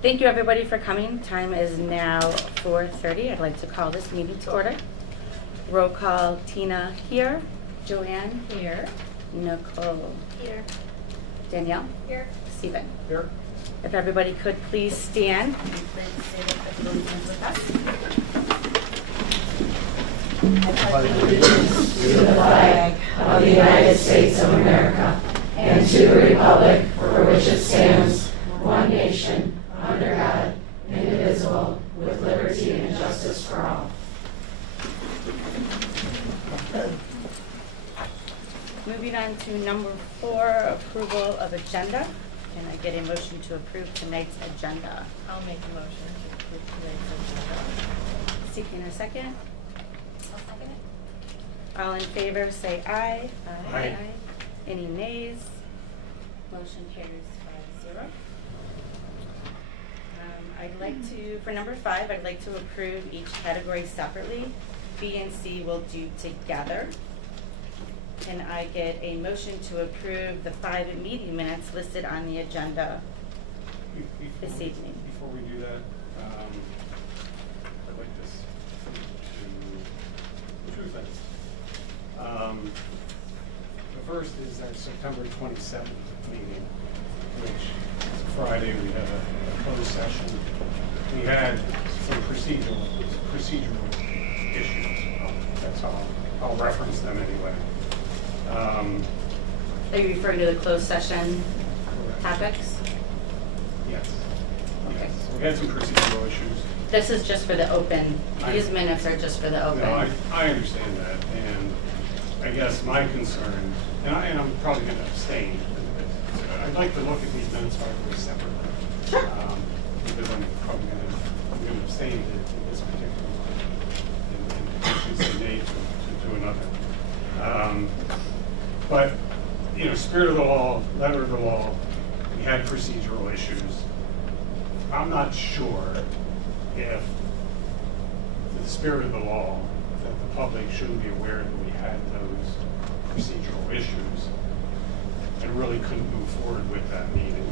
Thank you, everybody, for coming. Time is now 4:30. I'd like to call this meeting to order. Roll call, Tina here, Joanne here, Nicole Here. Danielle Here. Stephen. Here. If everybody could please stand and please say the pledge of allegiance with us. I pledge allegiance to the flag of the United States of America and to the republic for which it stands, one nation, under God, indivisible, with liberty and justice for all. Moving on to number 4, approval of agenda. Can I get a motion to approve tonight's agenda? I'll make a motion to approve tonight's agenda. Seeking a second. I'll second it. All in favor, say aye. Aye. Any nays? Motion carries 5-0. I'd like to, for number 5, I'd like to approve each category separately. B and C will do together. Can I get a motion to approve the 5 meeting minutes listed on the agenda this evening? Before we do that, I'd like this to two things. The first is that September 27th meeting, which is a Friday. We had a closed session. We had some procedural issues. That's how I'll reference them anyway. Are you referring to the closed session Correct. topics? Yes. Okay. Yes. We had some procedural issues. This is just for the open, these I- minutes are just for the open. No, I understand that, and I guess my concern, and I'm probably going to abstain. I'd like to look at these minutes probably separately. Sure. Because I'm probably going to abstain in this particular one, and potentially say nay to another. But, you know, spirit of the law, letter of the law, we had procedural issues. I'm not sure if the spirit of the law, that the public shouldn't be aware that we had those procedural issues and really couldn't move forward with that meeting.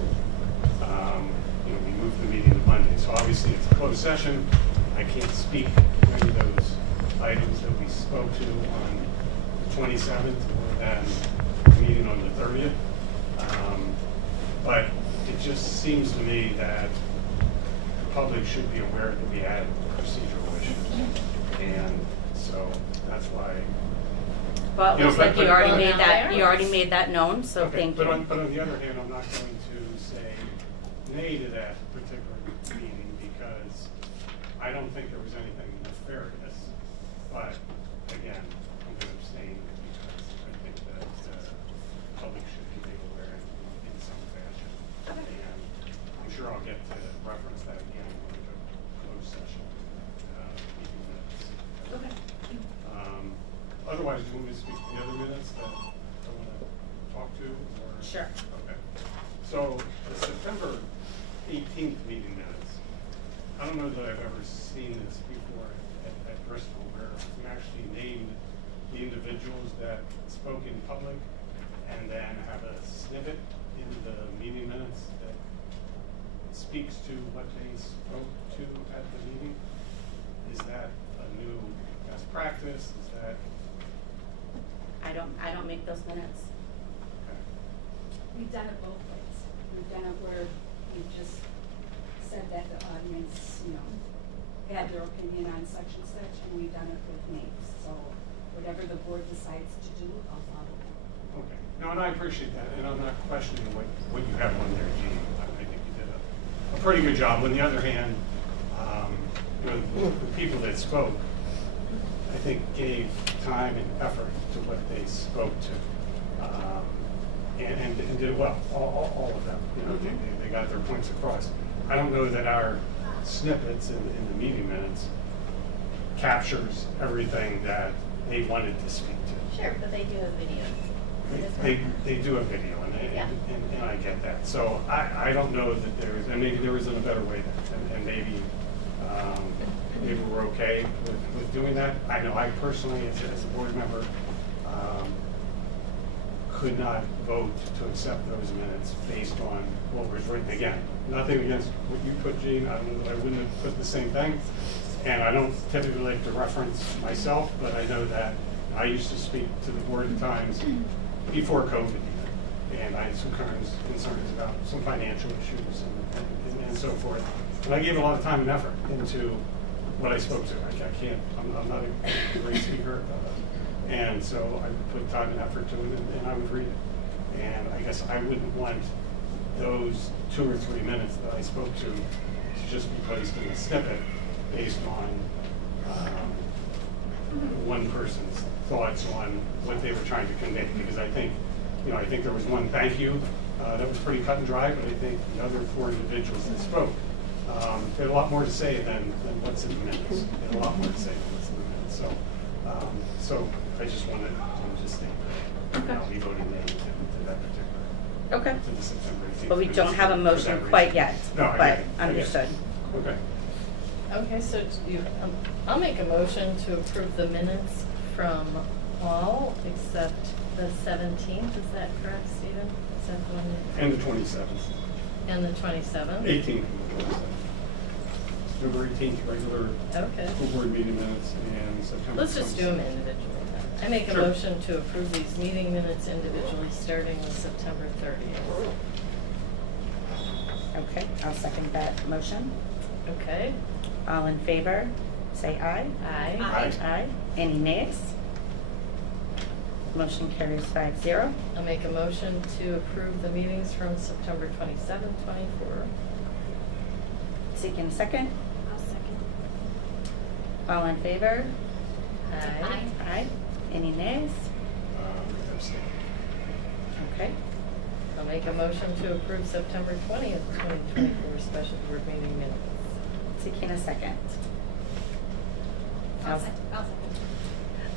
You know, we moved the meeting to Monday, so obviously it's a closed session. I can't speak to any of those items that we spoke to on the 27th or then the meeting on the 30th. But it just seems to me that the public should be aware that we had procedural issues. And so that's why. Well, it You know, looks like but- you already but- made that, Well, you already made that known, so Okay, thank but you. on the other hand, I'm not going to say nay to that particular meeting because I don't think there was anything nefarious. But again, I'm going to abstain because I think that the public should be made aware in some fashion. And I'm sure I'll get to reference that again when we go to closed session meeting minutes. Okay. Otherwise, do you want me to speak to the other minutes that I want to talk to? Or? Sure. Okay. So the September 18th meeting minutes, I don't know that I've ever seen this before at Bristol, where we actually named the individuals that spoke in public and then have a snippet in the meeting minutes that speaks to what they spoke to at the meeting. Is that a new best practice? Is that I don't make those minutes. okay? We've done it both ways. We've done it where we've just said that the audience, had their opinion on such and such, and we've done it with names. So whatever the board decides to do, I'll follow them. Okay. No, and I appreciate that, and I'm not questioning what you have on there, Gene. I think you did a pretty good job. On the other hand, the people that spoke, I think, gave time and effort to what they spoke to, and did well. All of them, they got their points across. I don't know that our snippets in the meeting minutes captures everything that they wanted to speak to. Sure, but they do have videos. They do a video, and I get that. So I don't know that there is, and maybe there isn't a better way and maybe we're okay with doing that. I know I personally, as a board member, could not vote to accept those minutes based on what was written. Again, nothing against what you put, Gene, I don't know that I wouldn't have put the same thing. And I don't typically like to reference myself, but I know that I used to speak to the board at times before COVID even, and I had some concerns about some financial issues and so forth. And I gave a lot of time and effort into what I spoke to. I'm not a great speaker, and so I would put time and effort to it, and I would read it. And I guess I wouldn't want those 2 or 3 minutes that I spoke to just be placed in a snippet based on one person's thoughts on what they were trying to convey. Because I think there was one thank you that was pretty cut and dry, but I think the other 4 individuals that spoke had a lot more to say than what's in the minutes. They had a lot more to say than what's in the minutes. So I just wanted to just state that I'll be voting nay to that particular, Okay. to the September 18th. But we don't have a minutes for motion that quite reason. yet, No, I but get it. understood. Okay. Okay, so I'll make a motion to approve the minutes from all except the 17th. Is that correct, Stephen? Is that the one? And the 27th. And the 27th? 18th and the 27th. November 18th, regular Okay. school board meeting minutes, and September 27th. Let's just do them individually then. I make a Sure. motion to approve these meeting minutes individually, starting with September 30th. Okay, I'll second that motion. Okay? All in favor, say aye. Aye. Aye. Aye. Any nays? Motion carries 5-0. I'll make a motion to approve the meetings from September 27th, 24. Seeking a second. I'll second. All in favor? Aye. Aye. Any nays? Abstain. Okay. I'll make a motion to approve September 20th, 2024 special board meeting minutes. Seeking a second. I'll second.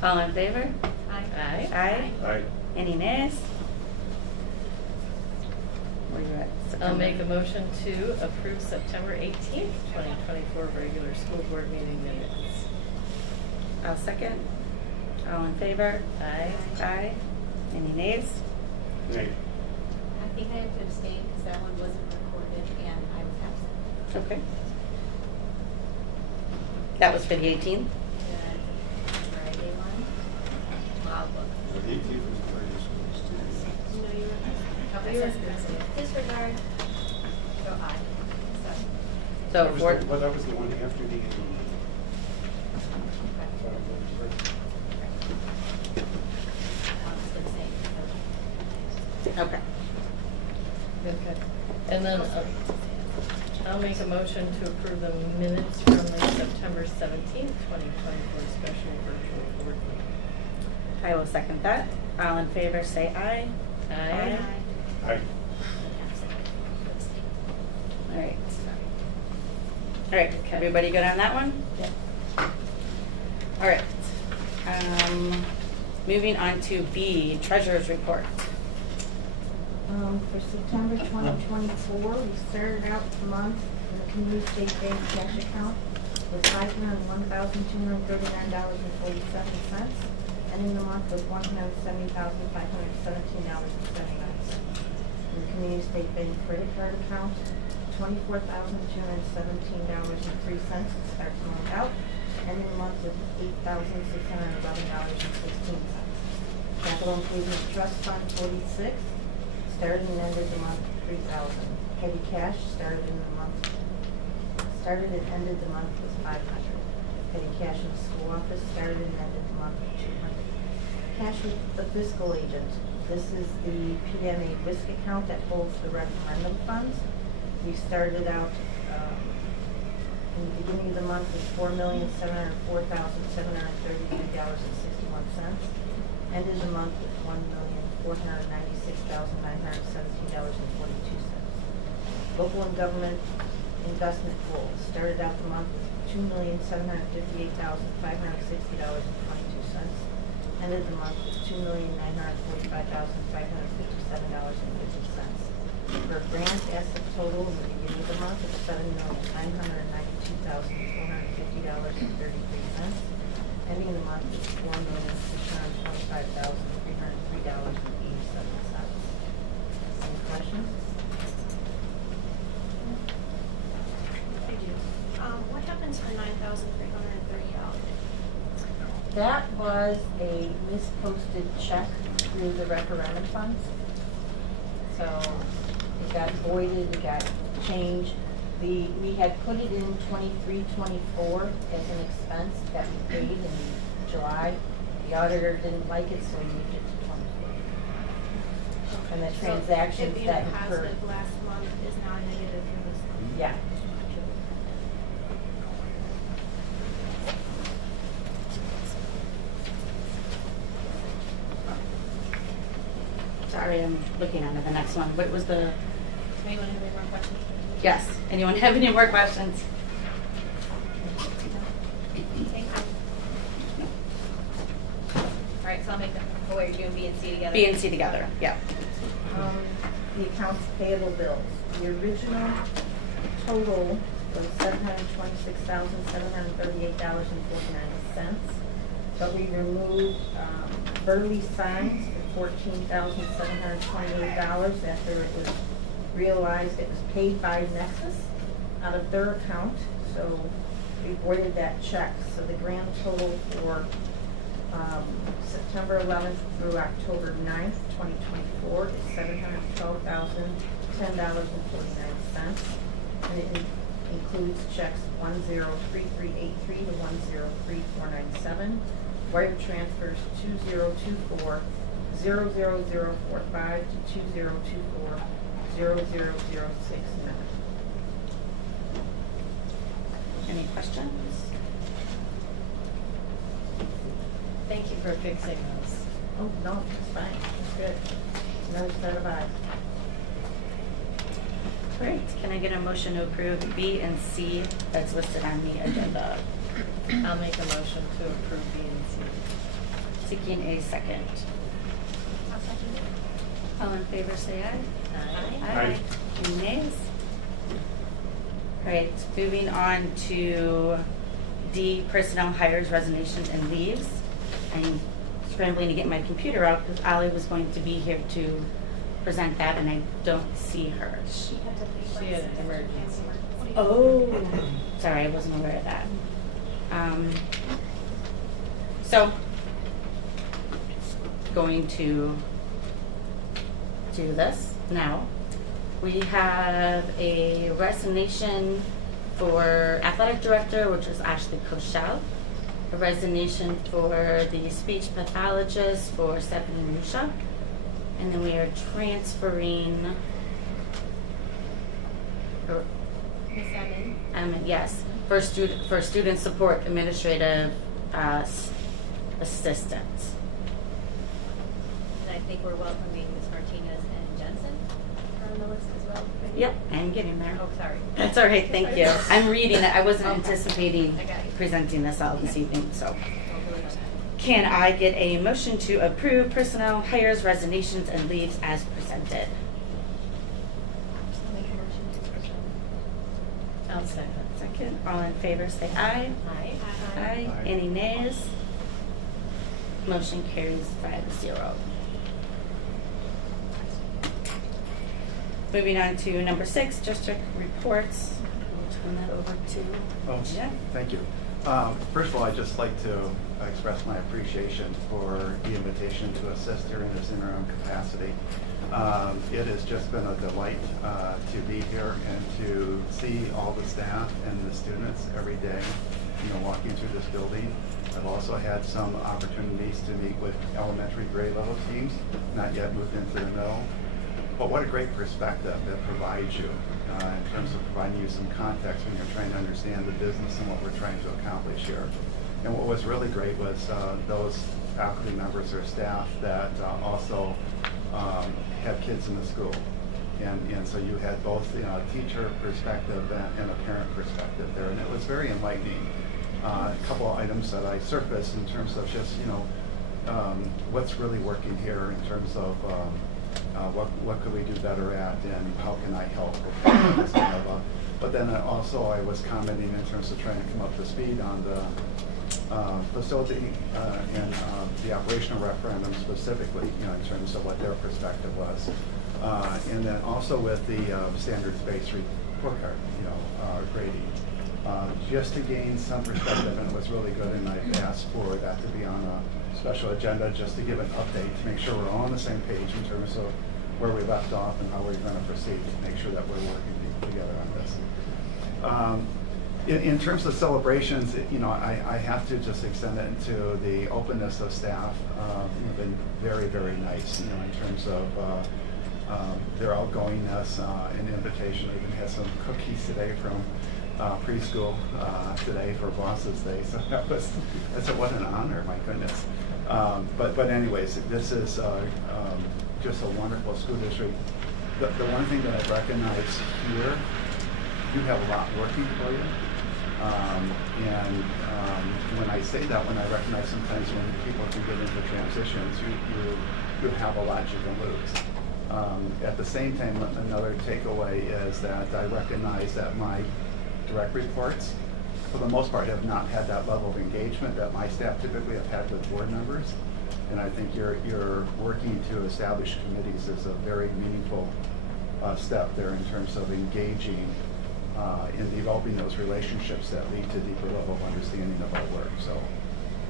All in favor? Aye. Aye. Aye. Aye. Any nays? Where you at? I'll September? make a motion to approve September 18th, 2024 regular school board meeting minutes. I'll second. All in favor? Aye. Aye. Any nays? Nay. I think I have to abstain because that one wasn't recorded and I was absent. Okay. That was for the 18th? The Friday one. Well, I'll look. The 18th was the regular school students. No, you were. Okay, You were so- disregard. So aye. So That was for, the- Well, that was the one after the 18th. okay. Okay. And then I'll make a motion to approve the minutes from the September 17th, 2024 special virtual board meeting. I will second that. All in favor, say aye. Aye. Aye. All right. All right, everybody good on that one? All right. Moving on to B, treasurer's report. For September 2024, we started out the month in the Community State Bank cash account with $501,239.47, ending the month with $170,517.79. In the Community State Bank credit card account, $24,217.03 to start the month out, ending the month with $8,611.16. Capital Improvement Trust Fund 46, started and ended the month with $3,000. Petty cash started and ended the month with $500. Petty cash in the school office started and ended the month with $200. Cash with the fiscal agent. This is the PMA risk account that holds the referendum funds. We started out in the beginning of the month with $4,704,733.61. Ended the month with $1,496,917.42. Local and government investment goals. Started out the month with $2,758,560.22. Ended the month with $2,945,557.50. For grant asset total in the beginning of the month of $7,992,450.33. Ending the month with $4,625,303.87. Any questions? I do. What happens for $9,330? That was a misposted check through the referendum funds. So it got voided, it got changed. We had put it in 23-24 as an expense that we paid in July. The auditor didn't like it, so we moved it to 24. And the transactions So that it being occurred. positive last month is now negative for this month? Yeah. Sorry, I'm looking at the next one. What was the, Anyone have any more questions? yes, anyone have any more questions? Thank you. All right, so I'll make them, oh, wait, you're doing B and C together? B and C together, yeah. The accounts payable bills. The original total was $726,738.49. But we removed Burley Signs for $14,728 after it was realized it was paid by Nexus out of their account. So we voided that check. So the grand total for September 11th through October 9th, 2024 is $712,010.49. And it includes checks 103383 to 103497, wire transfers 2024 00045 to 2024 00069. Any questions? Thank you for fixing those. Oh, no, it's fine, it's good. Another set of eyes. Great. Can I get a motion to approve B and C that's listed on the agenda? I'll make a motion to approve B and C. Seeking a second. I'll second it. All in favor, say aye. Aye. Aye. Any nays? All right, moving on to D, personnel hires, resignations, and leaves. I'm scrambling to get my computer out because Ali was going to be here to present that, and I don't see her. She had to leave. She had an emergency. Oh, sorry, I wasn't aware of that. So, going to do this now. We have a resignation for athletic director, which is Ashley Koshel. A resignation for the speech pathologist for Stephanie Musha. And then we are transferring, Miss Evan? yes, for student support administrative assistant. And I think we're welcoming Ms. Martinez and Jensen on the list as well. Yep, I'm getting there. Oh, sorry. That's all right, thank you. I'm reading it. I wasn't Okay. anticipating I got you. presenting this all this evening, so. Don't really know that. Can I get a motion to approve personnel hires, resignations, and leaves as presented? I'll make a motion to approve. I'll second. Second, all in favor, say aye. Aye. Aye. Aye. Any nays? Motion carries 5-0. Moving on to number 6, district reports. We'll turn that over to Oh, Jen. thank you. First of all, I'd just like to express my appreciation for the invitation to assist during this interim capacity. It has just been a delight to be here and to see all the staff and the students every day, walking through this building. I've also had some opportunities to meet with elementary grade level teams, not yet moved into the middle. But what a great perspective that provides you in terms of providing you some context when you're trying to understand the business and what we're trying to accomplish here. And what was really great was those faculty members or staff that also have kids in the school. And so you had both a teacher perspective and a parent perspective there, and it was very enlightening. A couple of items that I surfaced in terms of just, what's really working here in terms of what could we do better at and how can I help? But then also I was commenting in terms of trying to come up to speed on the facility and the operational referendum specifically, in terms of what their perspective was. And then also with the standards-based report card, grading. Just to gain some perspective, and it was really good, and I've asked for that to be on a special agenda, just to give an update, to make sure we're all on the same page in terms of where we left off and how we're going to proceed, to make sure that we're working together on this. In terms of celebrations, I have to just extend it into the openness of staff. Have been very, very nice, in terms of their outgoingness and invitation. I even had some cookies today from preschool today for Bosses Day, so I said, what an honor, my goodness. But anyways, this is just a wonderful school district. The one thing that I recognize here, you have a lot working for you. When I say that, when I recognize sometimes when people can get into transitions, you have a lot you can lose. At the same time, another takeaway is that I recognize that my direct reports, for the most part, have not had that level of engagement that my staff typically have had with board members. And I think you're working to establish committees is a very meaningful step there in terms of engaging in developing those relationships that lead to deeper level of understanding of our work. So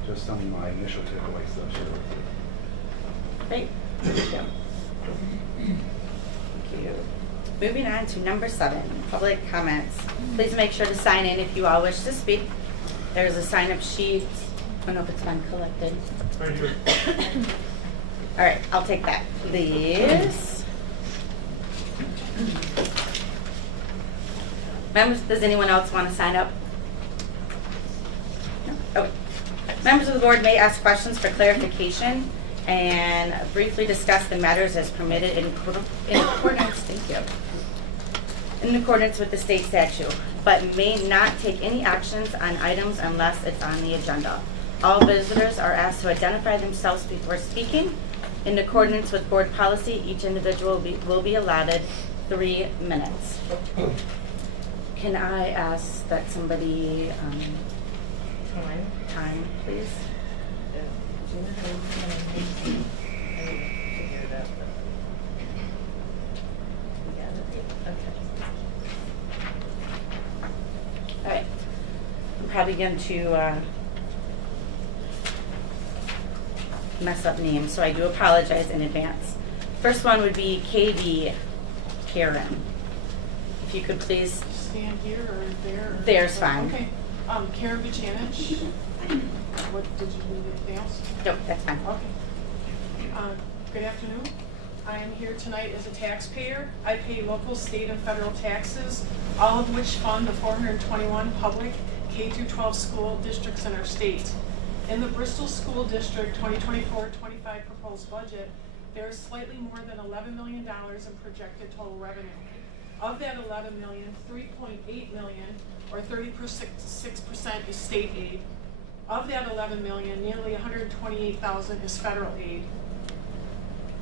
just some of my initial takeaways that I'll share with you. Great. Thank you. Moving on to number 7, public comments. Please make sure to sign in if you all wish to speak. There's a sign-up sheet. I don't know if it's been collected. Right here. All right, I'll take that, please. Members, does anyone else want to sign up? No? Okay. Members of the board may ask questions for clarification and briefly discuss the matters as permitted in accordance, thank you, in accordance with the state statute, but may not take any actions on items unless it's on the agenda. All visitors are asked to identify themselves before speaking. In accordance with board policy, each individual will be allotted 3 minutes. Can I ask that somebody, time, please? Do you know how to figure it out? You got it? Okay. All right. I'm probably going to mess up names, so I do apologize in advance. First one would be KV Karen. If you could please. Stand here or there? Or There's fine. Okay. Karen Buchanich. What did you need to ask? Nope, that's fine. Okay. Good afternoon. I am here tonight as a taxpayer. I pay local, state, and federal taxes, all of which fund the 421 public K-12 school districts in our state. In the Bristol School District 2024-25 proposed budget, there is slightly more than $11 million in projected total revenue. Of that $11 million, $3.8 million, or 36% is state aid. Of that $11 million, nearly $128,000 is federal aid.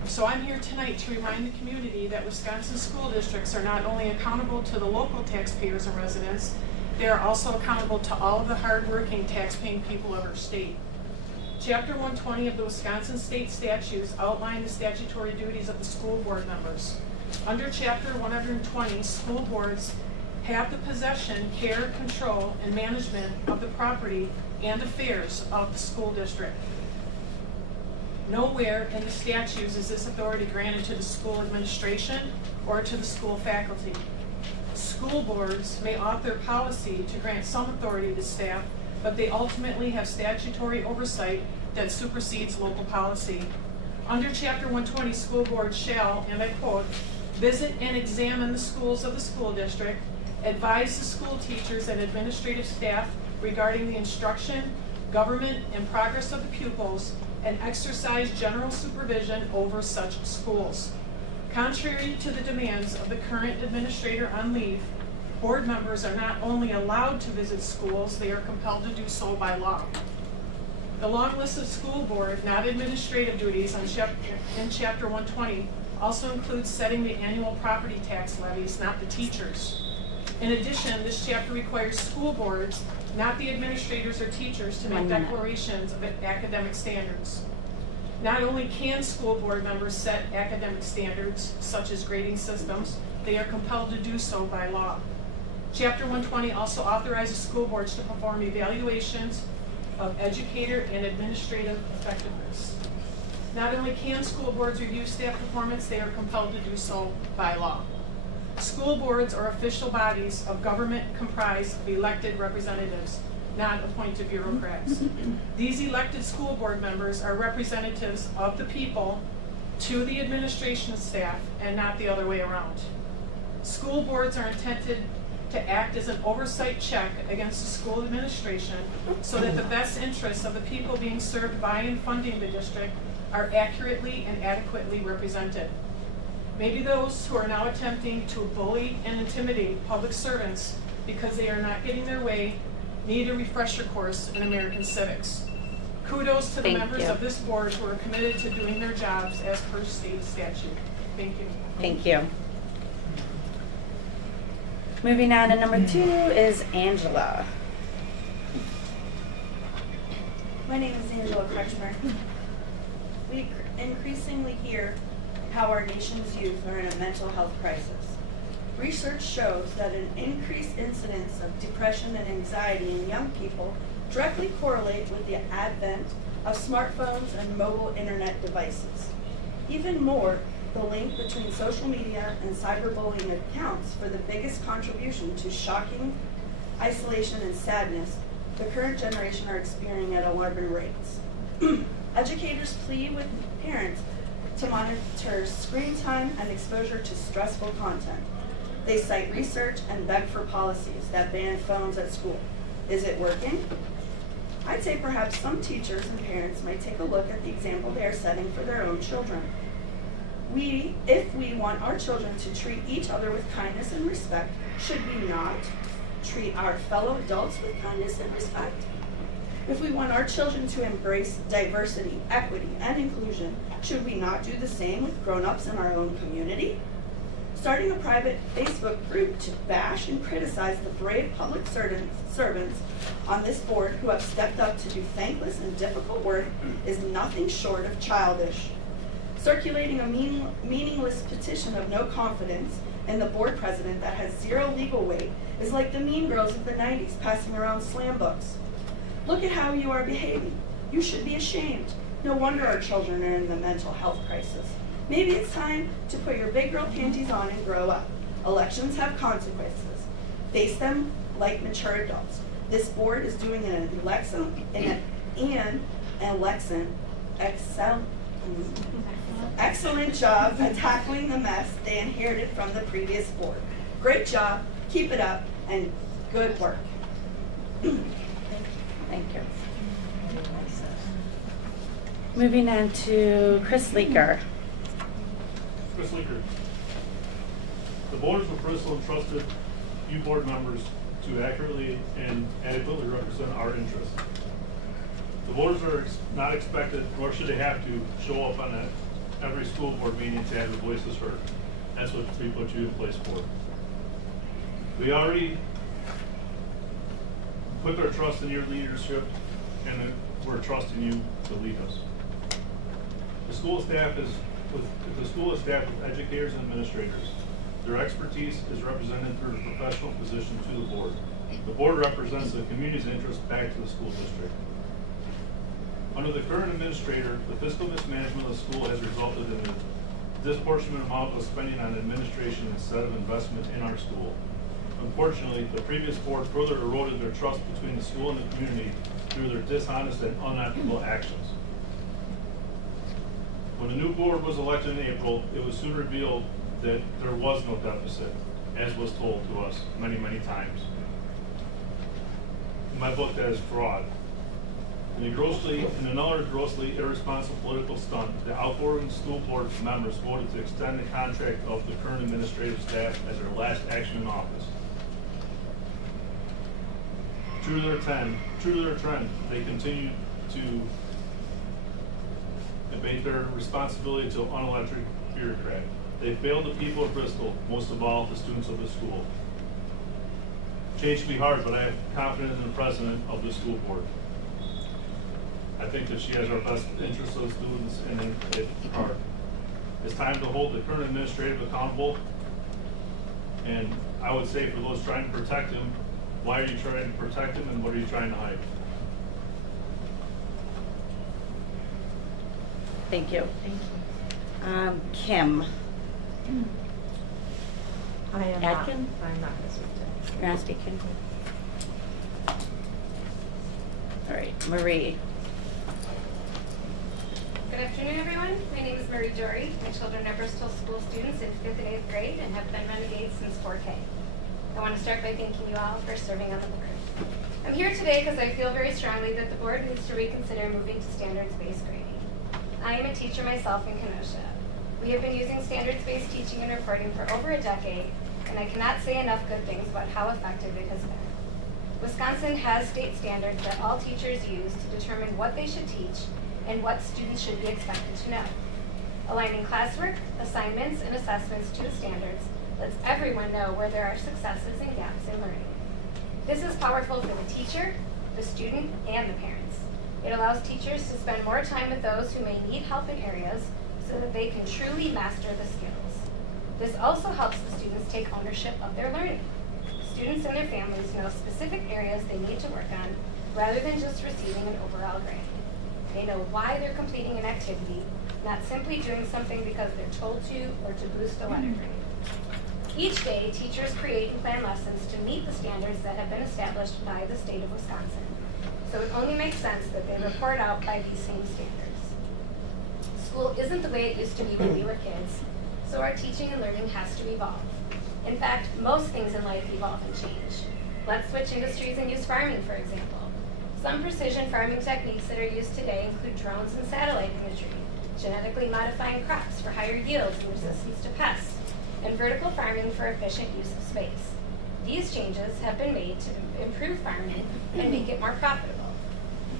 So I'm here tonight to remind the community that Wisconsin school districts are not only accountable to the local taxpayers and residents, they are also accountable to all of the hardworking taxpaying people of our state. Chapter 120 of the Wisconsin state statutes outline the statutory duties of the school board members. Under Chapter 120, school boards have the possession, care, control, and management of the property and affairs of the school district. Nowhere in the statutes is this authority granted to the school administration or to the school faculty. School boards may author policy to grant some authority to staff, but they ultimately have statutory oversight that supersedes local policy. Under Chapter 120, school boards shall, and I quote, visit and examine the schools of the school district, advise the school teachers and administrative staff regarding the instruction, government, and progress of the pupils, and exercise general supervision over such schools. Contrary to the demands of the current administrator on leave, board members are not only allowed to visit schools, they are compelled to do so by law. The long list of school board, not administrative duties in Chapter 120 also includes setting the annual property tax levies, not the teachers. In addition, this chapter requires school boards, not the administrators or teachers, to make declarations of academic standards. Not only can school board members set academic standards, such as grading systems, they are compelled to do so by law. Chapter 120 also authorizes school boards to perform evaluations of educator and administrative effectiveness. Not only can school boards review staff performance, they are compelled to do so by law. School boards are official bodies of government comprised of elected representatives, not appointed bureaucrats. These elected school board members are representatives of the people to the administration staff and not the other way around. School boards are intended to act as an oversight check against the school administration so that the best interests of the people being served by and funding the district are accurately and adequately represented. Maybe those who are now attempting to bully and intimidate public servants because they are not getting their way need a refresher course in American civics. Kudos to the Thank members you. of this board who are committed to doing their jobs as per state statute. Thank you. Thank you. Moving on to number 2 is Angela. My name is Angela Kretschmer. We increasingly hear how our nation's youth are in a mental health crisis. Research shows that an increased incidence of depression and anxiety in young people directly correlate with the advent of smartphones and mobile internet devices. Even more, the link between social media and cyberbullying accounts for the biggest contribution to shocking isolation and sadness the current generation are experiencing at alarming rates. Educators plead with parents to monitor screen time and exposure to stressful content. They cite research and beg for policies that ban phones at school. Is it working? I'd say perhaps some teachers and parents might take a look at the example they are setting for their own children. If we want our children to treat each other with kindness and respect, should we not treat our fellow adults with kindness and respect? If we want our children to embrace diversity, equity, and inclusion, should we not do the same with grown-ups in our own community? Starting a private Facebook group to bash and criticize the brave public servants on this board who have stepped up to do thankless and difficult work is nothing short of childish. Circulating a meaningless petition of no confidence in the board president that has zero legal weight is like the Mean Girls of the 90s passing around slam books. Look at how you are behaving. You should be ashamed. No wonder our children are in the mental health crisis. Maybe it's time to put your big girl panties on and grow up. Elections have consequences. Face them like mature adults. This board is doing an excellent job at tackling the mess they inherited from the previous board. Great job, keep it up, and good work. Thank you. Moving on to Chris Leaker. Chris Leaker. The board of Bristol entrusted you board members to accurately and adequately represent our interests. The voters are not expected, nor should they have to, show up on every school board meeting to have their voices heard. That's what we put you in place for. We already put our trust in your leadership, and we're trusting you to lead us. The school staff is staffed with educators and administrators. Their expertise is represented through a professional position to the board. The board represents the community's interest back to the school district. Under the current administrator, the fiscal mismanagement of the school has resulted in a disproportionate amount of spending on administration instead of investment in our school. Unfortunately, the previous board further eroded their trust between the school and the community through their dishonest and unethical actions. When the new board was elected in April, it was soon revealed that there was no deficit, as was told to us many, many times. In my book, that is fraud. In another grossly irresponsible political stunt, the outgoing school board members voted to extend the contract of the current administrative staff as their last action in office. True to their trend, they continue to evade their responsibility to an unelected bureaucrat. They failed the people of Bristol, most of all the students of the school. Change can be hard, but I have confidence in the president of the school board. I think that she has our best interests of students at heart. It's time to hold the current administrator accountable. And I would say for those trying to protect him, why are you trying to protect him and what are you trying to hide? Thank you. Thank you. Kim, I am Adkin? I'm not gonna speak today. you're not speaking? All right, Marie. Good afternoon, everyone. My name is Marie Jory. My children are Bristol School students in 5th and 8th grade and have been renegades since 4K. I want to start by thanking you all for serving on the board. I'm here today because I feel very strongly that the board needs to reconsider moving to standards-based grading. I am a teacher myself in Kenosha. We have been using standards-based teaching and reporting for over a decade, and I cannot say enough good things about how effective it has been. Wisconsin has state standards that all teachers use to determine what they should teach and what students should be expected to know. Aligning classwork, assignments, and assessments to the standards lets everyone know where there are successes and gaps in learning. This is powerful for the teacher, the student, and the parents. It allows teachers to spend more time with those who may need help in areas so that they can truly master the skills. This also helps the students take ownership of their learning. Students and their families know specific areas they need to work on rather than just receiving an overall grade. They know why they're completing an activity, not simply doing something because they're told to or to boost a letter grade. Each day, teachers create and plan lessons to meet the standards that have been established by the state of Wisconsin. So it only makes sense that they report out by these same standards. School isn't the way it used to be when we were kids, so our teaching and learning has to evolve. In fact, most things in life evolve and change. Let's switch industries and use farming, for example. Some precision farming techniques that are used today include drones and satellite imagery, genetically modifying crops for higher yields and resistance to pests, and vertical farming for efficient use of space. These changes have been made to improve farming and make it more profitable.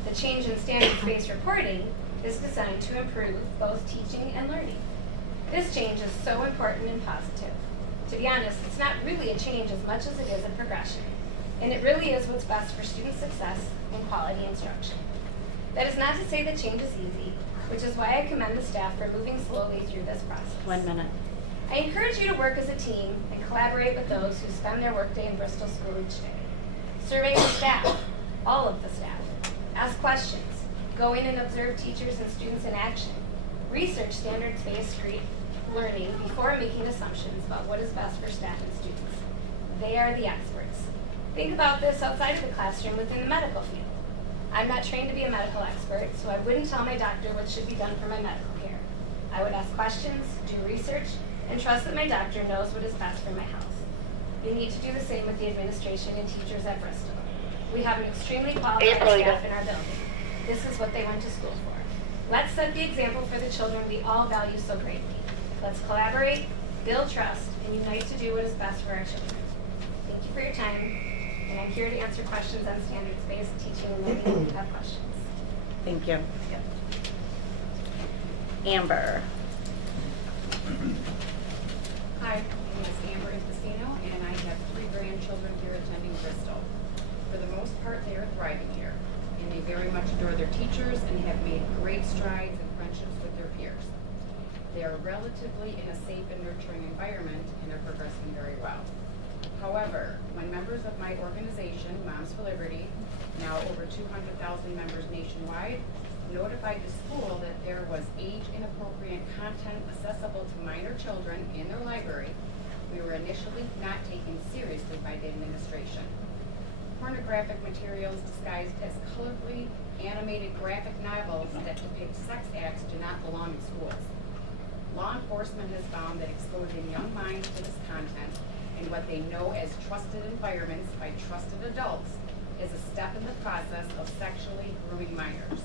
The change in standards-based reporting is designed to improve both teaching and learning. This change is so important and positive. To be honest, it's not really a change as much as it is a progression, and it really is what's best for student success and quality instruction. That is not to say that change is easy, which is why I commend the staff for moving slowly through this process. 1 minute. I encourage you to work as a team and collaborate with those who spend their workday in Bristol School each day. Survey the staff, all of the staff. Ask questions. Go in and observe teachers and students in action. Research standards-based learning before making assumptions about what is best for staff and students. They are the experts. Think about this outside of the classroom within the medical field. I'm not trained to be a medical expert, so I wouldn't tell my doctor what should be done for my medical care. I would ask questions, do research, and trust that my doctor knows what is best for my health. You need to do the same with the administration and teachers at Bristol. We have an extremely qualified staff in our building. This is what they went to school for. Let's set the example for the children we all value so greatly. Let's collaborate, build trust, and unite to do what is best for our children. Thank you for your time, and I'm here to answer questions on standards-based teaching and learning if you have questions. Thank you. Amber. Hi, my name is Amber Infacino, and I have 3 grandchildren here attending Bristol. For the most part, they are thriving here, and they very much adore their teachers and have made great strides in friendships with their peers. They are relatively in a safe and nurturing environment and are progressing very well. However, when members of my organization, Moms for Liberty, now over 200,000 members nationwide, notified the school that there was age-inappropriate content accessible to minor children in their library, we were initially not taken seriously by the administration. Pornographic materials disguised as colorfully animated graphic novels that depict sex acts do not belong in schools. Law enforcement has found that exposing young minds to this content in what they know as trusted environments by trusted adults is a step in the process of sexually grooming minors.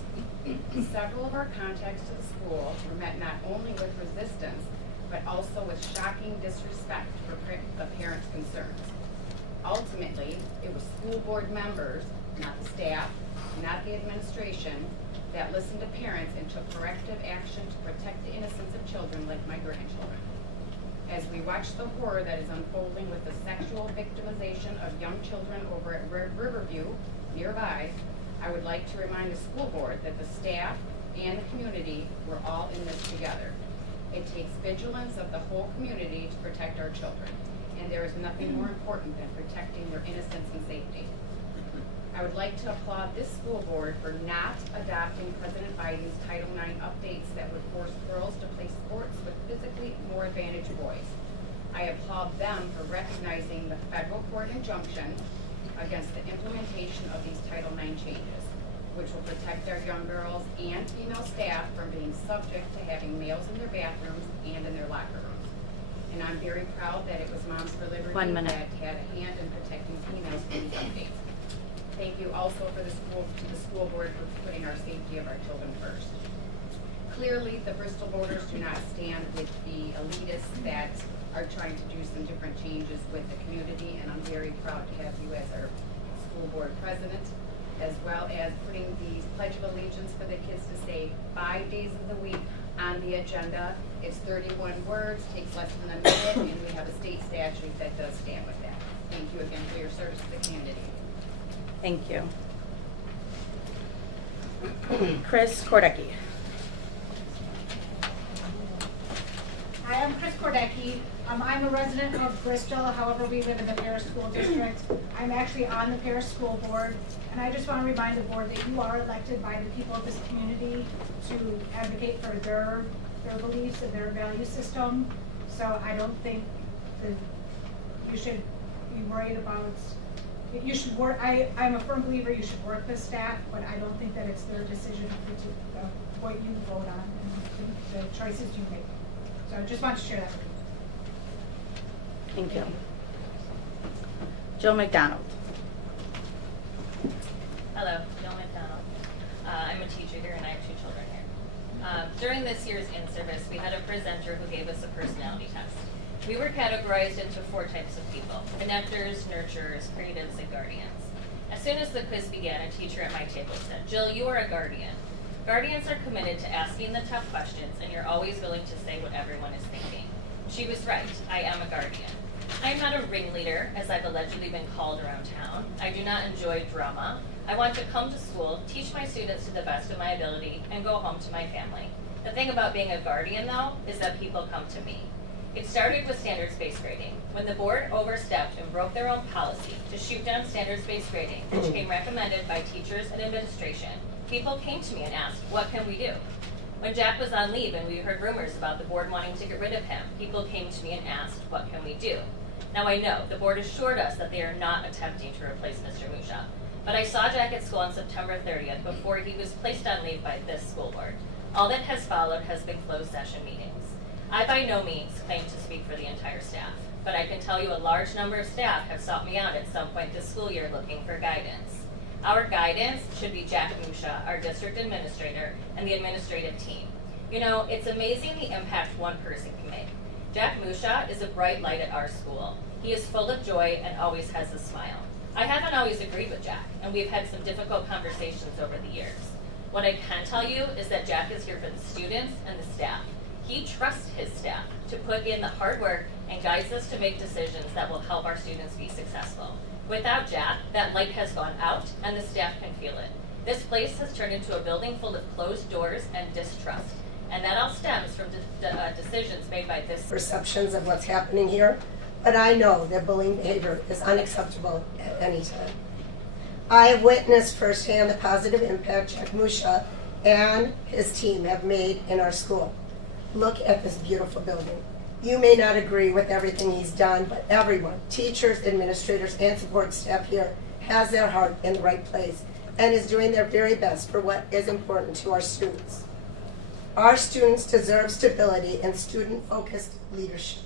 Several of our contacts to the school were met not only with resistance, but also with shocking disrespect for the parents' concerns. Ultimately, it was school board members, not the staff, not the administration, that listened to parents and took corrective action to protect the innocence of children like my grandchildren. As we watch the horror that is unfolding with the sexual victimization of young children over at Riverview, nearby, I would like to remind the school board that the staff and the community, we're all in this together. It takes vigilance of the whole community to protect our children, and there is nothing more important than protecting their innocence and safety. I would like to applaud this school board for not adopting President Biden's Title IX updates that would force girls to play sports with physically more advantaged boys. I applaud them for recognizing the federal court injunction against the implementation of these Title IX changes, which will protect our young girls and female staff from being subject to having males in their bathrooms and in their locker rooms. And I'm very proud that it was Moms for Liberty 1 minute. that had a hand in protecting females from these updates. Thank you also to the school board for putting our safety of our children first. Clearly, the Bristol voters do not stand with the elitists that are trying to do some different changes with the community, and I'm very proud to have you as our school board president, as well as putting the Pledge of Allegiance for the kids to say 5 days of the week on the agenda. It's 31 words, takes less than a minute, and we have a state statute that does stand with that. Thank you again for your service to the community. Thank you. Chris Kordecki. Hi, I'm Chris Kordecki. I'm a resident of Bristol, however, we live in the Paris School District. I'm actually on the Paris School Board, and I just want to remind the board that you are elected by the people of this community to advocate for their beliefs and their value system. So I don't think that you should be worried about, you should work, I'm a firm believer you should work with staff, but I don't think that it's their decision of what you vote on and the choices you make. So I just want to share that with you. Thank you. Jill McDonald. Hello, Jill McDonald. I'm a teacher here and I have 2 children here. During this year's in-service, we had a presenter who gave us a personality test. We were categorized into 4 types of people: connectors, nurturers, creatives, and guardians. As soon as the quiz began, a teacher at my table said, "Jill, you are a guardian. Guardians are committed to asking the tough questions, and you're always willing to say what everyone is thinking." She was right. I am a guardian. I am not a ringleader, as I've allegedly been called around town. I do not enjoy drama. I want to come to school, teach my students to the best of my ability, and go home to my family. The thing about being a guardian, though, is that people come to me. It started with standards-based grading. When the board overstepped and broke their own policy to shoot down standards-based grading, which came recommended by teachers and administration, people came to me and asked, what can we do? When Jack was on leave and we heard rumors about the board wanting to get rid of him, people came to me and asked, what can we do? Now I know the board assured us that they are not attempting to replace Mr. Musha, but I saw Jack at school on September 30th before he was placed on leave by this school board. All that has followed has been closed session meetings. I by no means claim to speak for the entire staff, but I can tell you a large number of staff have sought me out at some point this school year looking for guidance. Our guidance should be Jack Musha, our district administrator, and the administrative team. You know, it's amazing the impact one person can make. Jack Musha is a bright light at our school. He is full of joy and always has a smile. I haven't always agreed with Jack, and we've had some difficult conversations over the years. What I can tell you is that Jack is here for the students and the staff. He trusts his staff to put in the hard work and guides us to make decisions that will help our students be successful. Without Jack, that light has gone out and the staff can feel it. This place has turned into a building full of closed doors and distrust, and that all stems from decisions made by this Perceptions of what's happening here, but I know that bullying behavior is unacceptable at any time. I have witnessed firsthand the positive impact Jack Musha and his team have made in our school. Look at this beautiful building. You may not agree with everything he's done, but everyone, teachers, administrators, and support staff here, has their heart in the right place and is doing their very best for what is important to our students. Our students deserve stability and student-focused leadership.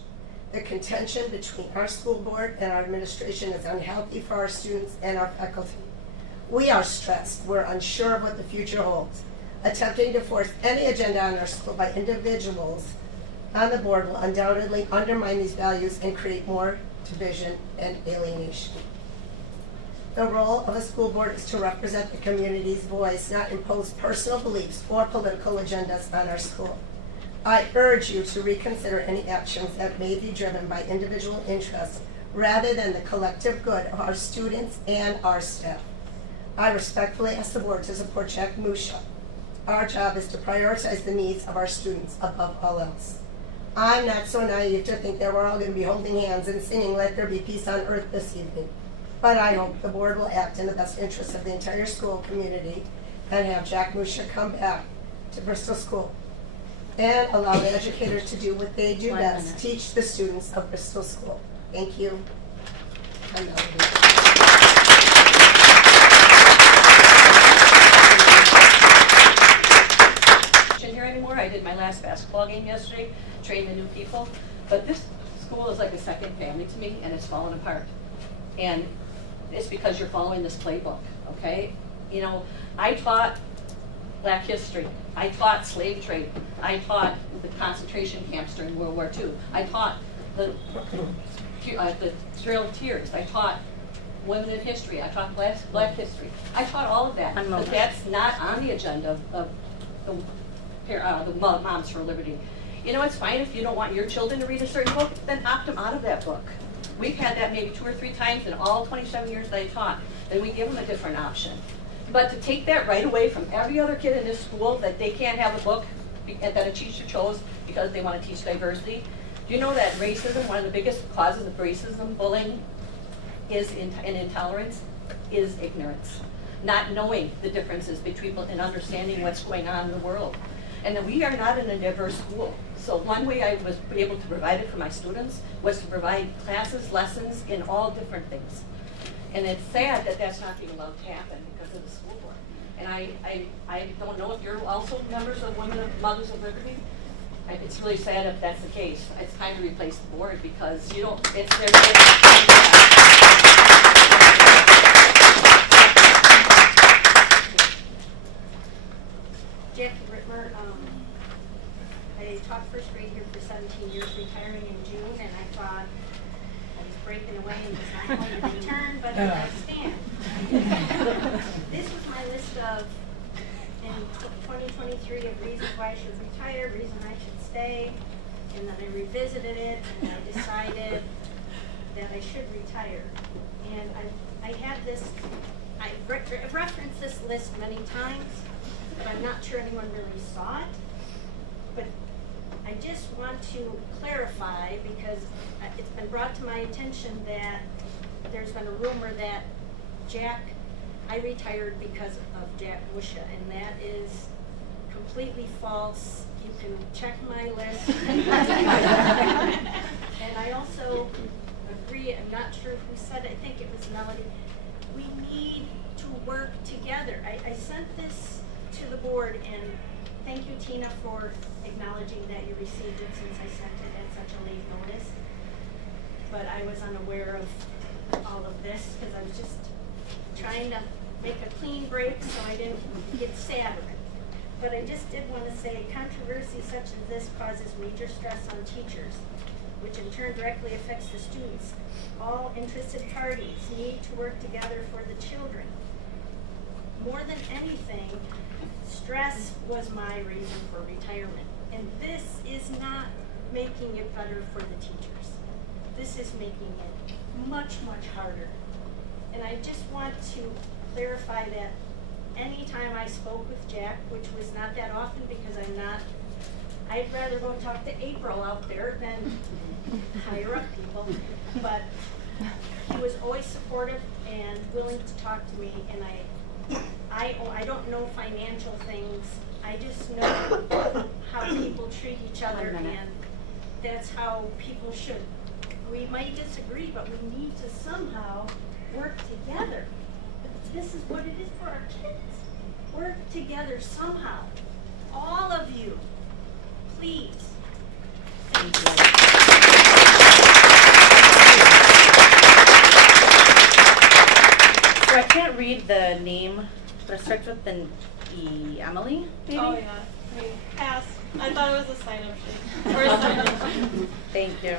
The contention between our school board and our administration is unhealthy for our students and our faculty. We are stressed. We're unsure of what the future holds. Attempting to force any agenda on our school by individuals on the board will undoubtedly undermine these values and create more division and alienation. The role of a school board is to represent the community's voice, not impose personal beliefs or political agendas on our school. I urge you to reconsider any actions that may be driven by individual interests rather than the collective good of our students and our staff. I respectfully ask the board to support Jack Musha. Our job is to prioritize the needs of our students above all else. I'm not so naive to think that we're all going to be holding hands and singing Let There Be Peace on Earth this evening. But I hope the board will act in the best interest of the entire school community and have Jack Musha come back to Bristol School and allow the educators to do what they do 1 best, minute. teach the students of Bristol School. Thank you. I'm out. Here anymore. I did my last basketball game yesterday, trained the new people, but this school is like a second family to me, and it's fallen apart. And it's because you're following this playbook, okay? You know, I taught Black history. I taught slave trade. I taught the concentration camps during World War II. I taught the Trail of Tears. I taught women in history. I taught black history. I taught all of that, but that's not on the agenda of the Moms for Liberty. You know, it's fine if you don't want your children to read a certain book, then opt them out of that book. We've had that maybe 2 or 3 times in all 27 years that I taught, then we give them a different option. But to take that right away from every other kid in this school, that they can't have a book that a teacher chose because they want to teach diversity. Do you know that racism, one of the biggest causes of racism, bullying, and intolerance, is ignorance. Not knowing the differences between people and understanding what's going on in the world. And that we are not in a diverse school. So one way I was able to provide it for my students was to provide classes, lessons in all different things. And it's sad that that's not being allowed to happen because of the school board. And I don't know if you're also members of Women of Mothers of Liberty. It's really sad if that's the case. It's time to replace the board because you don't, it's their Jackie Rittmer, I taught first grade here for 17 years, retiring in June, and I thought I was breaking away and was not going to return, but here I stand. This was my list of, in 2023, of reasons why I should retire, reasons I should stay, and then I revisited it, and I decided that I should retire. And I had this, I've referenced this list many times, but I'm not sure anyone really saw it. But I just want to clarify, because it's been brought to my attention that there's been a rumor that I retired because of Jack Musha, and that is completely false. You can check my list. And I also agree, I'm not sure who said it, I think it was Melody, we need to work together. I sent this to the board, and thank you, Tina, for acknowledging that you received it since I sent it at such a late notice. But I was unaware of all of this because I was just trying to make a clean break so I didn't get sad of it. But I just did want to say controversy such as this causes major stress on teachers, which in turn directly affects the students. All interested parties need to work together for the children. More than anything, stress was my reason for retirement. And this is not making it better for the teachers. This is making it much, much harder. And I just want to clarify that anytime I spoke with Jack, which was not that often because I'd rather go talk to April out there than higher up people. But he was always supportive and willing to talk to me, and I don't know financial things. I just know how people treat each other, and that's how people should. We might disagree, but we need to somehow work together. This is what it is for our kids. Work together somehow. All of you, please. Thank you. So I can't read the name, but it starts with an E. Emily, maybe? Oh, yeah. I mean, pass. I thought it was a sign-up sheet. Or a sign-up sheet. Thank you.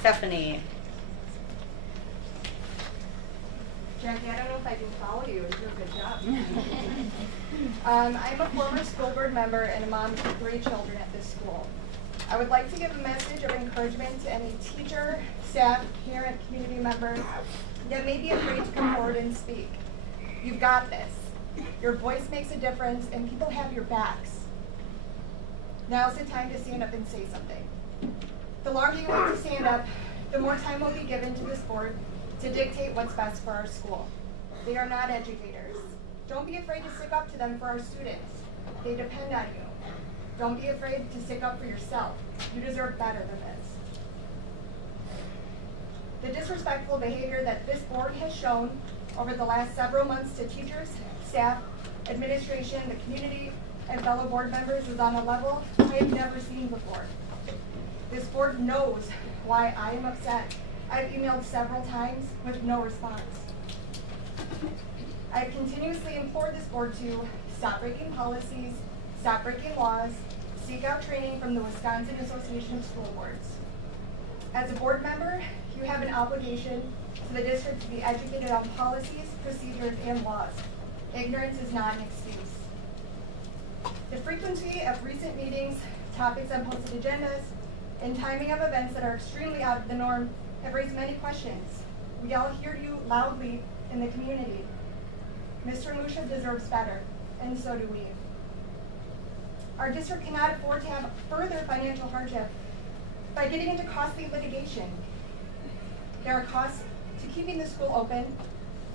Stephanie. Jackie, I don't know if I can follow you. You do a good job. I'm a former school board member and a mom to 3 children at this school. I would like to give a message of encouragement to any teacher, staff, parent, community member that may be afraid to come forward and speak. You've got this. Your voice makes a difference and people have your backs. Now's the time to stand up and say something. The longer you wait to stand up, the more time will be given to this board to dictate what's best for our school. They are not educators. Don't be afraid to stick up to them for our students. They depend on you. Don't be afraid to stick up for yourself. You deserve better than this. The disrespectful behavior that this board has shown over the last several months to teachers, staff, administration, the community, and fellow board members is on a level I have never seen before. This board knows why I am upset. I've emailed several times with no response. I've continuously implored this board to stop breaking policies, stop breaking laws, seek out training from the Wisconsin Association of School Boards. As a board member, you have an obligation to the district to be educated on policies, procedures, and laws. Ignorance is not an excuse. The frequency of recent meetings, topics on posted agendas, and timing of events that are extremely out of the norm have raised many questions. We all hear you loudly in the community. Mr. Musha deserves better, and so do we. Our district cannot afford to have further financial hardship by getting into costly litigation. There are costs to keeping the school open.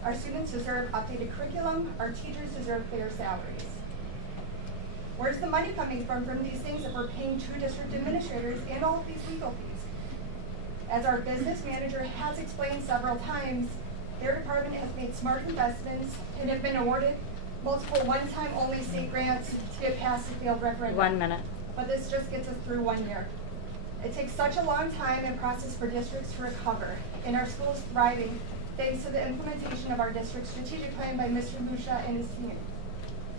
Our students deserve updated curriculum. Our teachers deserve fair salaries. Where's the money coming from these things if we're paying 2 district administrators and all of these legal fees? As our business manager has explained several times, their department has made smart investments and have been awarded multiple one-time only state grants to get past the field referendum. 1 minute. But this just gets us through 1 year. It takes such a long time and process for districts to recover, and our school is thriving thanks to the implementation of our district strategic plan by Mr. Musha and his team.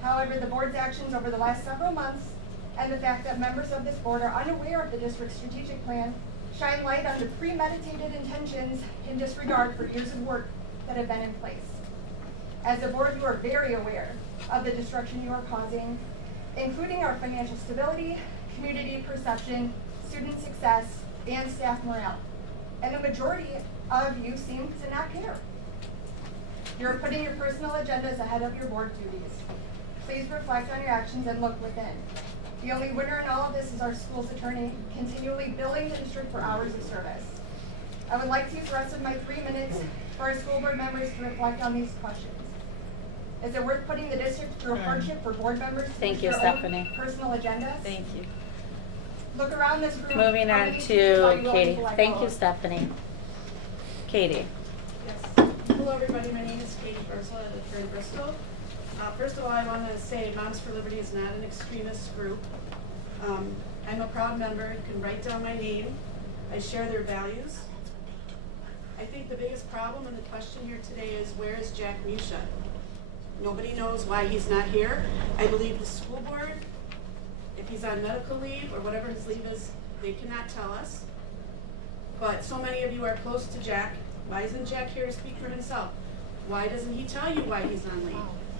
However, the board's actions over the last several months and the fact that members of this board are unaware of the district's strategic plan shine light on the premeditated intentions and disregard for years of work that have been in place. As a board, you are very aware of the destruction you are causing, including our financial stability, community perception, student success, and staff morale. And the majority of you seem to not care. You're putting your personal agendas ahead of your board duties. Please reflect on your actions and look within. The only winner in all of this is our school's attorney, continually billing the district for hours of service. I would like to use the rest of my 3 minutes for our school board members to reflect on these questions. Is it worth putting the district through hardship for board members to Thank meet you, their Stephanie. own personal agendas? Thank you. Look around this room. Moving How on many teachers are to you willing Katie. to let Thank go you, of? Stephanie. Katie. Yes. Hello, everybody. My name is Katie Bursla here in Bristol. First of all, I want to say Moms for Liberty is not an extremist group. I'm a proud member. You can write down my name. I share their values. I think the biggest problem and the question here today is, where is Jack Musha? Nobody knows why he's not here. I believe the school board, if he's on medical leave or whatever his leave is, they cannot tell us. But so many of you are close to Jack. Why isn't Jack here to speak for himself? Why doesn't he tell you why he's on leave?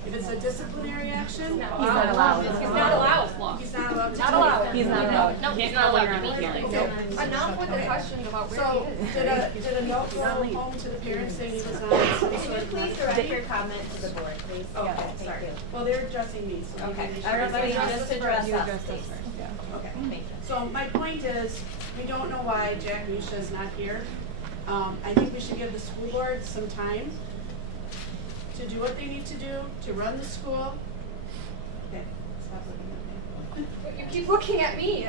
If it's a disciplinary action, He's not allowed. He's not allowed. He's not allowed to Not tell allowed. you. He's not allowed. No, he's not allowed to be here. Okay. Enough with the questions about where So, he is. did a note go home to the parents saying he was on some Could sort you of please direct your comment to the board, please? Okay, Thank sorry. you. Well, they're addressing me, so maybe Okay, they should. everybody just address You us, address please. Okay. Thank you. So my point is, we don't know why Jack Musha is not here. I think we should give the school board some time to do what they need to do, to run the school. Okay, stop looking at me. You keep looking at me.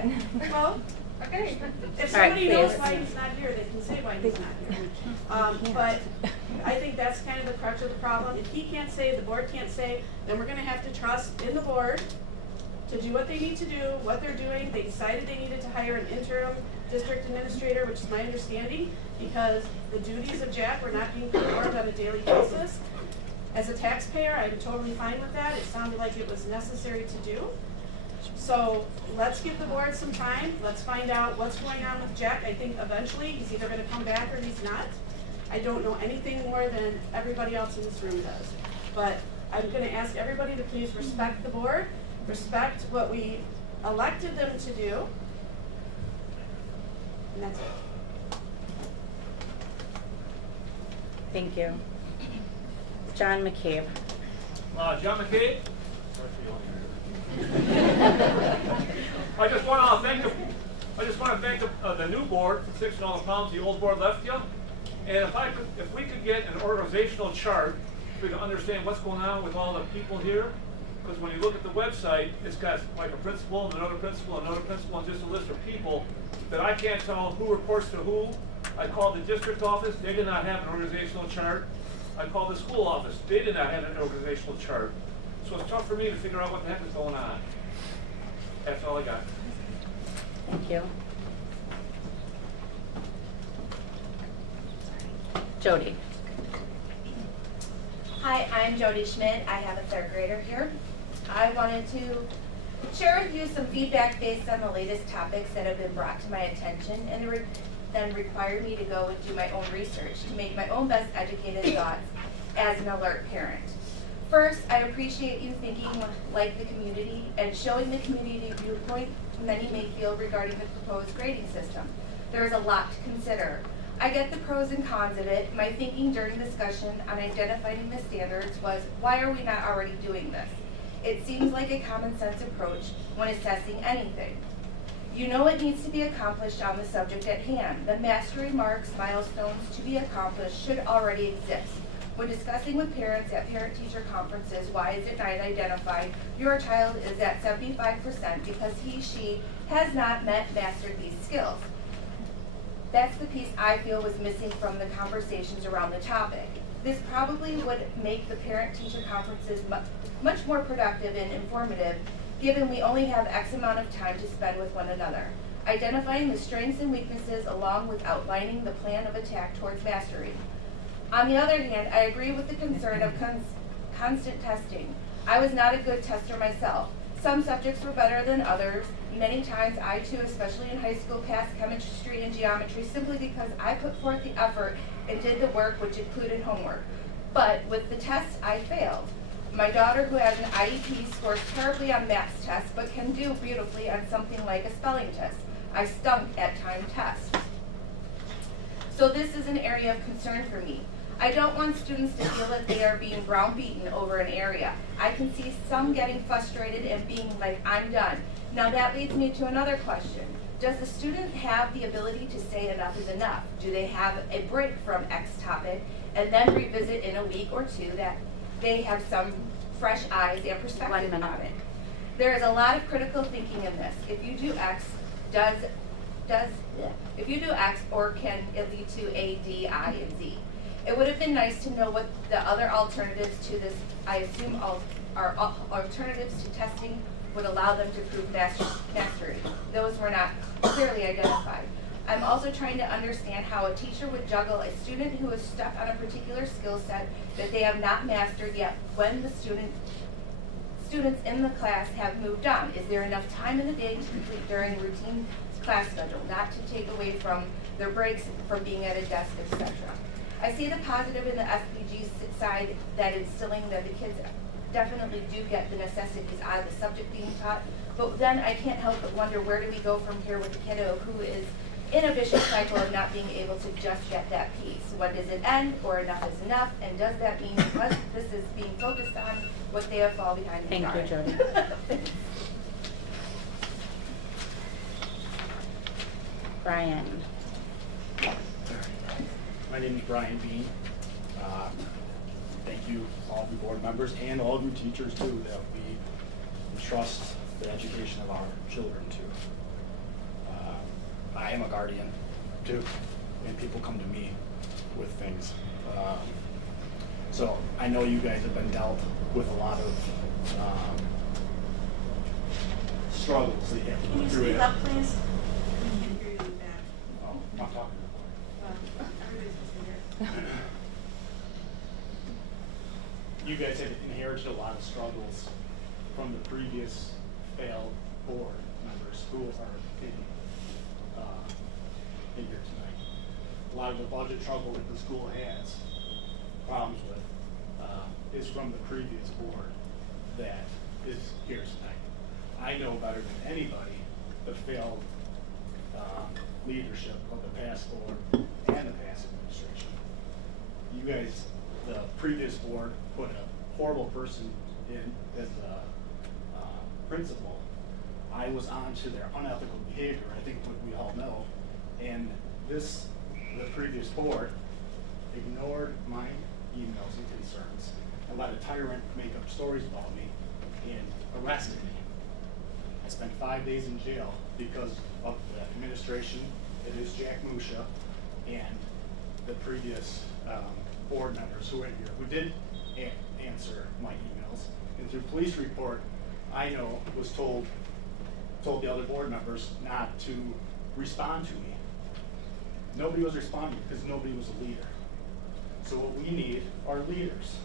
Well, Okay. if All right, somebody knows please. why he's not here, they can say why he's not here. But I think that's kind of the crux of the problem. If he can't say, the board can't say, then we're gonna have to trust in the board to do what they need to do, what they're doing. They decided they needed to hire an interim district administrator, which is my understanding, because the duties of Jack were not being performed on a daily basis. As a taxpayer, I'm totally fine with that. It sounded like it was necessary to do. So let's give the board some time. Let's find out what's going on with Jack. I think eventually he's either gonna come back or he's not. I don't know anything more than everybody else in this room does. But I'm gonna ask everybody to please respect the board, respect what we elected them to do, And that's it. Thank you. John McCabe. John McCabe. I just want to thank the new board for fixing all the problems the old board left you. And if we could get an organizational chart, we can understand what's going on with all the people here. Because when you look at the website, it's got like a principal, and another principal, and another principal, and just a list of people that I can't tell who reports to who. I called the district office, they did not have an organizational chart. I called the school office, they did not have an organizational chart. So it's tough for me to figure out what the heck is going on. That's all I got. Thank you. Jody. Hi, I'm Jody Schmidt. I have a third grader here. I wanted to share with you some feedback based on the latest topics that have been brought to my attention and then required me to go and do my own research to make my own best educated thoughts as an alert parent. First, I appreciate you thinking like the community and showing the community viewpoint many may feel regarding the proposed grading system. There is a lot to consider. I get the pros and cons of it. My thinking during discussion on identifying the standards was, why are we not already doing this? It seems like a common sense approach when assessing anything. You know what needs to be accomplished on the subject at hand. The mastery marks, milestones to be accomplished should already exist. When discussing with parents at parent-teacher conferences, why is it not identified? Your child is at 75% because she has not mastered these skills. That's the piece I feel was missing from the conversations around the topic. This probably would make the parent-teacher conferences much more productive and informative, given we only have X amount of time to spend with one another. Identifying the strengths and weaknesses along with outlining the plan of attack towards mastery. On the other hand, I agree with the concern of constant testing. I was not a good tester myself. Some subjects were better than others. Many times I too, especially in high school, passed chemistry and geometry simply because I put forth the effort and did the work, which included homework. But with the tests, I failed. My daughter, who has an IEP, scores terribly on math tests, but can do beautifully on something like a spelling test. I stunk at timed tests. So this is an area of concern for me. I don't want students to feel that they are being browbeaten over an area. I can see some getting frustrated and being like, I'm done. Now that leads me to another question. Does the student have the ability to say enough is enough? Do they have a break from X topic and then revisit in a week or two that they have some fresh eyes and perspective on it? There is a lot of critical thinking in this. If you do X, if you do X, or can it lead to A, D, I, and Z? It would have been nice to know what the other alternatives to this, I assume are alternatives to testing, would allow them to prove mastery. Those were not clearly identified. I'm also trying to understand how a teacher would juggle a student who is stuck on a particular skill set that they have not mastered yet when the students in the class have moved on. Is there enough time in the day to complete during routine class schedule, not to take away from their breaks from being at a desk, etc. I see the positive in the SPG side, that instilling that the kids definitely do get the necessities out of the subject being taught, but then I can't help but wonder, where do we go from here with the kiddo who is in a vicious cycle of not being able to just get that piece? When does it end, or enough is enough? And does that mean because this is being focused on, what they have fall behind the Thank you, Jody. Brian. My name is Brian Bean. Thank you, all of the board members and all of you teachers too, that we entrust the education of our children to. I am a guardian too, and people come to me with things. So I know you guys have been dealt with a lot of struggles that you have to Can go you through. speak up, please? I can't hear you back. Oh, I'm not talking. Everybody's supposed to hear. You guys have inherited a lot of struggles from the previous failed board members who are in here tonight. A lot of the budget trouble that the school has problems with is from the previous board that is here tonight. I know better than anybody the failed leadership of the past board and the past administration. You guys, the previous board put a horrible person in as the principal. I was on to their unethical behavior, I think what we all know, and the previous board ignored my emails and concerns and let a tyrant make up stories about me and arrested me. I spent 5 days in jail because of the administration, it is Jack Musha, and the previous board members who were here, who did answer my emails. And through police report, I know was told the other board members not to respond to me. Nobody was responding because nobody was a leader. So what we need are leaders.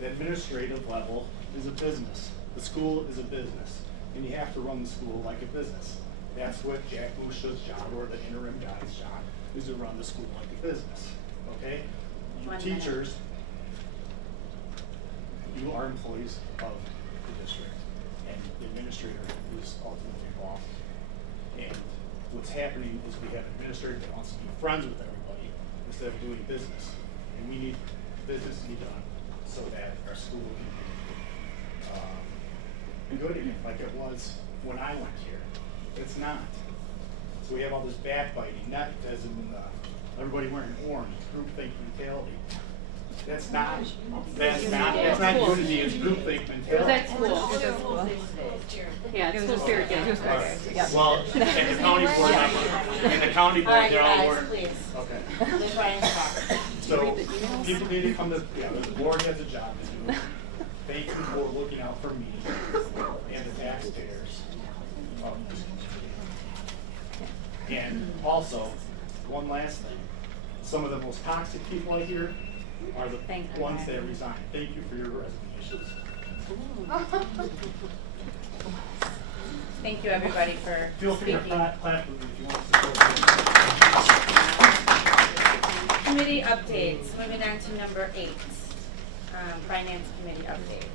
The administrative level is a business. The school is a business. And you have to run the school like a business. That's what Jack Musha's job, or the interim guy's job, is to run the school like a business. Okay? You teachers, you are employees of the district. And the administrator is ultimately boss. And what's happening is we have an administrator that wants to be friends with everybody instead of doing business. And we need business to be done so that our school can be good again, like it was when I went here. It's not. So we have all this backbiting, not as in everybody wearing orange, groupthink mentality. That's not unity, it's groupthink mentality. It was at school. Yeah, it's school spirit day. Well, and the county board member, and the county board, they're all wearing. Please. Okay. So people need to come to, the board has a job to do. Thank you for looking out for me and the taxpayers. And also, one last thing, some of the most toxic people I hear are the ones that resign. Thank you for your resignations. Thank you, everybody, for Feel free to speaking. clap with me if you want to support me. Committee updates, moving on to number 8, Finance Committee updates.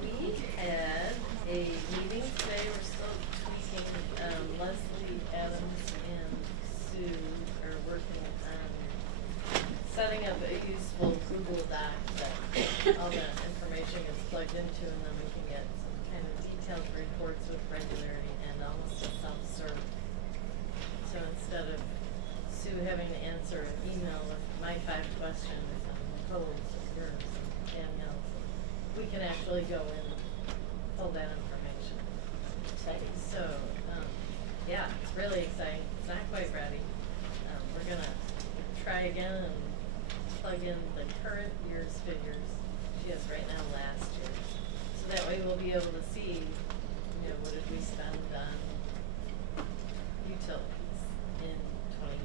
We had a meeting today, we're still tweaking, Leslie, Adams, and Sue are working on setting up a useful Google Doc that all the information is plugged into, and then we can get some kind of detailed reports with regularity and almost a self-serve. So instead of Sue having to answer an email with my 5 questions and Nicole's and yours and Danielle's, we can actually go in and pull that information. Exciting. So, yeah, it's really exciting. It's not quite ready. We're gonna try again and plug in the current year's figures. She has right now last year's. So that way we'll be able to see, what did we spend on utilities in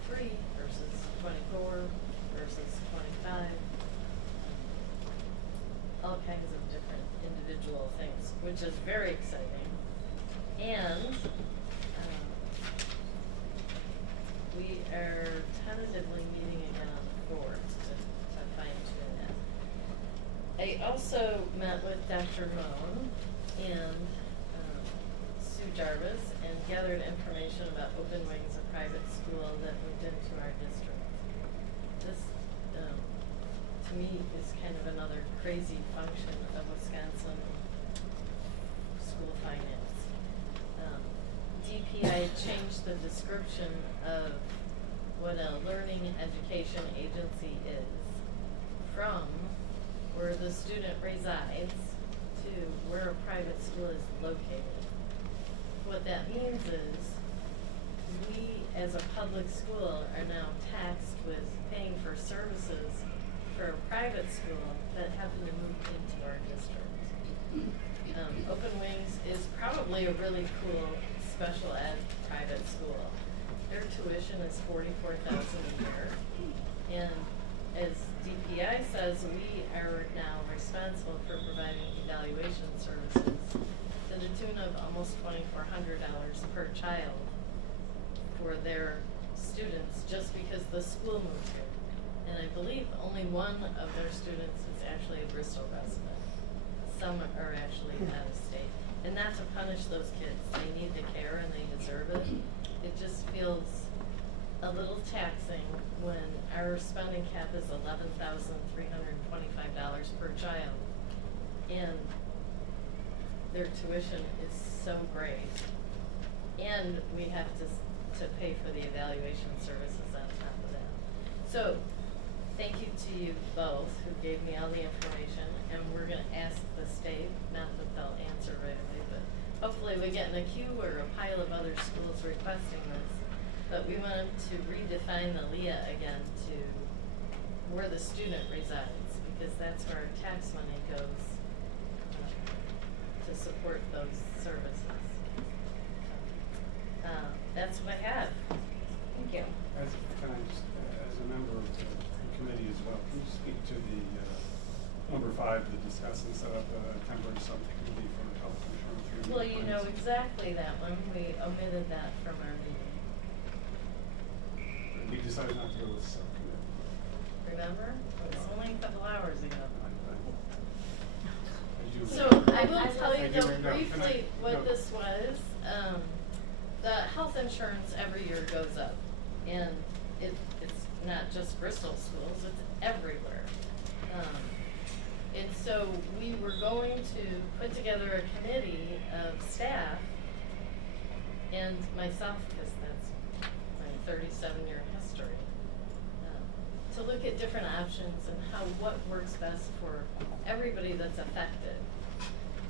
23 versus 24 versus 25. All kinds of different individual things, which is very exciting. And we are tentatively meeting again on the 4th to fine tune that. I also met with Dr. Moan and Sue Jarvis and gathered information about Open Wings, a private school that moved into our district. This, to me, is kind of another crazy function of Wisconsin school finance. DPI changed the description of what a learning education agency is from where the student resides to where a private school is located. What that means is we, as a public school, are now taxed with paying for services for a private school that happen to move into our district. Open Wings is probably a really cool special ed private school. Their tuition is $44,000 a year, and as DPI says, we are now responsible for providing evaluation services to the tune of almost $2,400 per child for their students, just because the school moved here. And I believe only one of their students is actually a Bristol resident. Some are actually out of state. And not to punish those kids, they need the care and they deserve it. it just feels a little taxing when our spending cap is $11,325 per child, and their tuition is so great, and we have to pay for the evaluation services on top of that. So, thank you to you both who gave me all the information, and we're gonna ask the state, not that they'll answer right away, but hopefully we get in a queue or a pile of other schools requesting this. But we wanted to redefine the LEA again to where the student resides, because that's where our tax money goes to support those services. That's what I have. Thank you. Can I just, as a member of the committee as well, can you speak to the number 5, to discuss and set up a temporary subcommittee for health insurance review? Well, you know exactly that one. We omitted that from our meeting. We decided not to go with subcommittee. Remember? It was only a couple hours ago. So I will tell you though briefly what this was. The health insurance every year goes up, and it's not just Bristol schools, it's everywhere. And so we were going to put together a committee of staff and myself, because that's my 37-year history, to look at different options and what works best for everybody that's affected.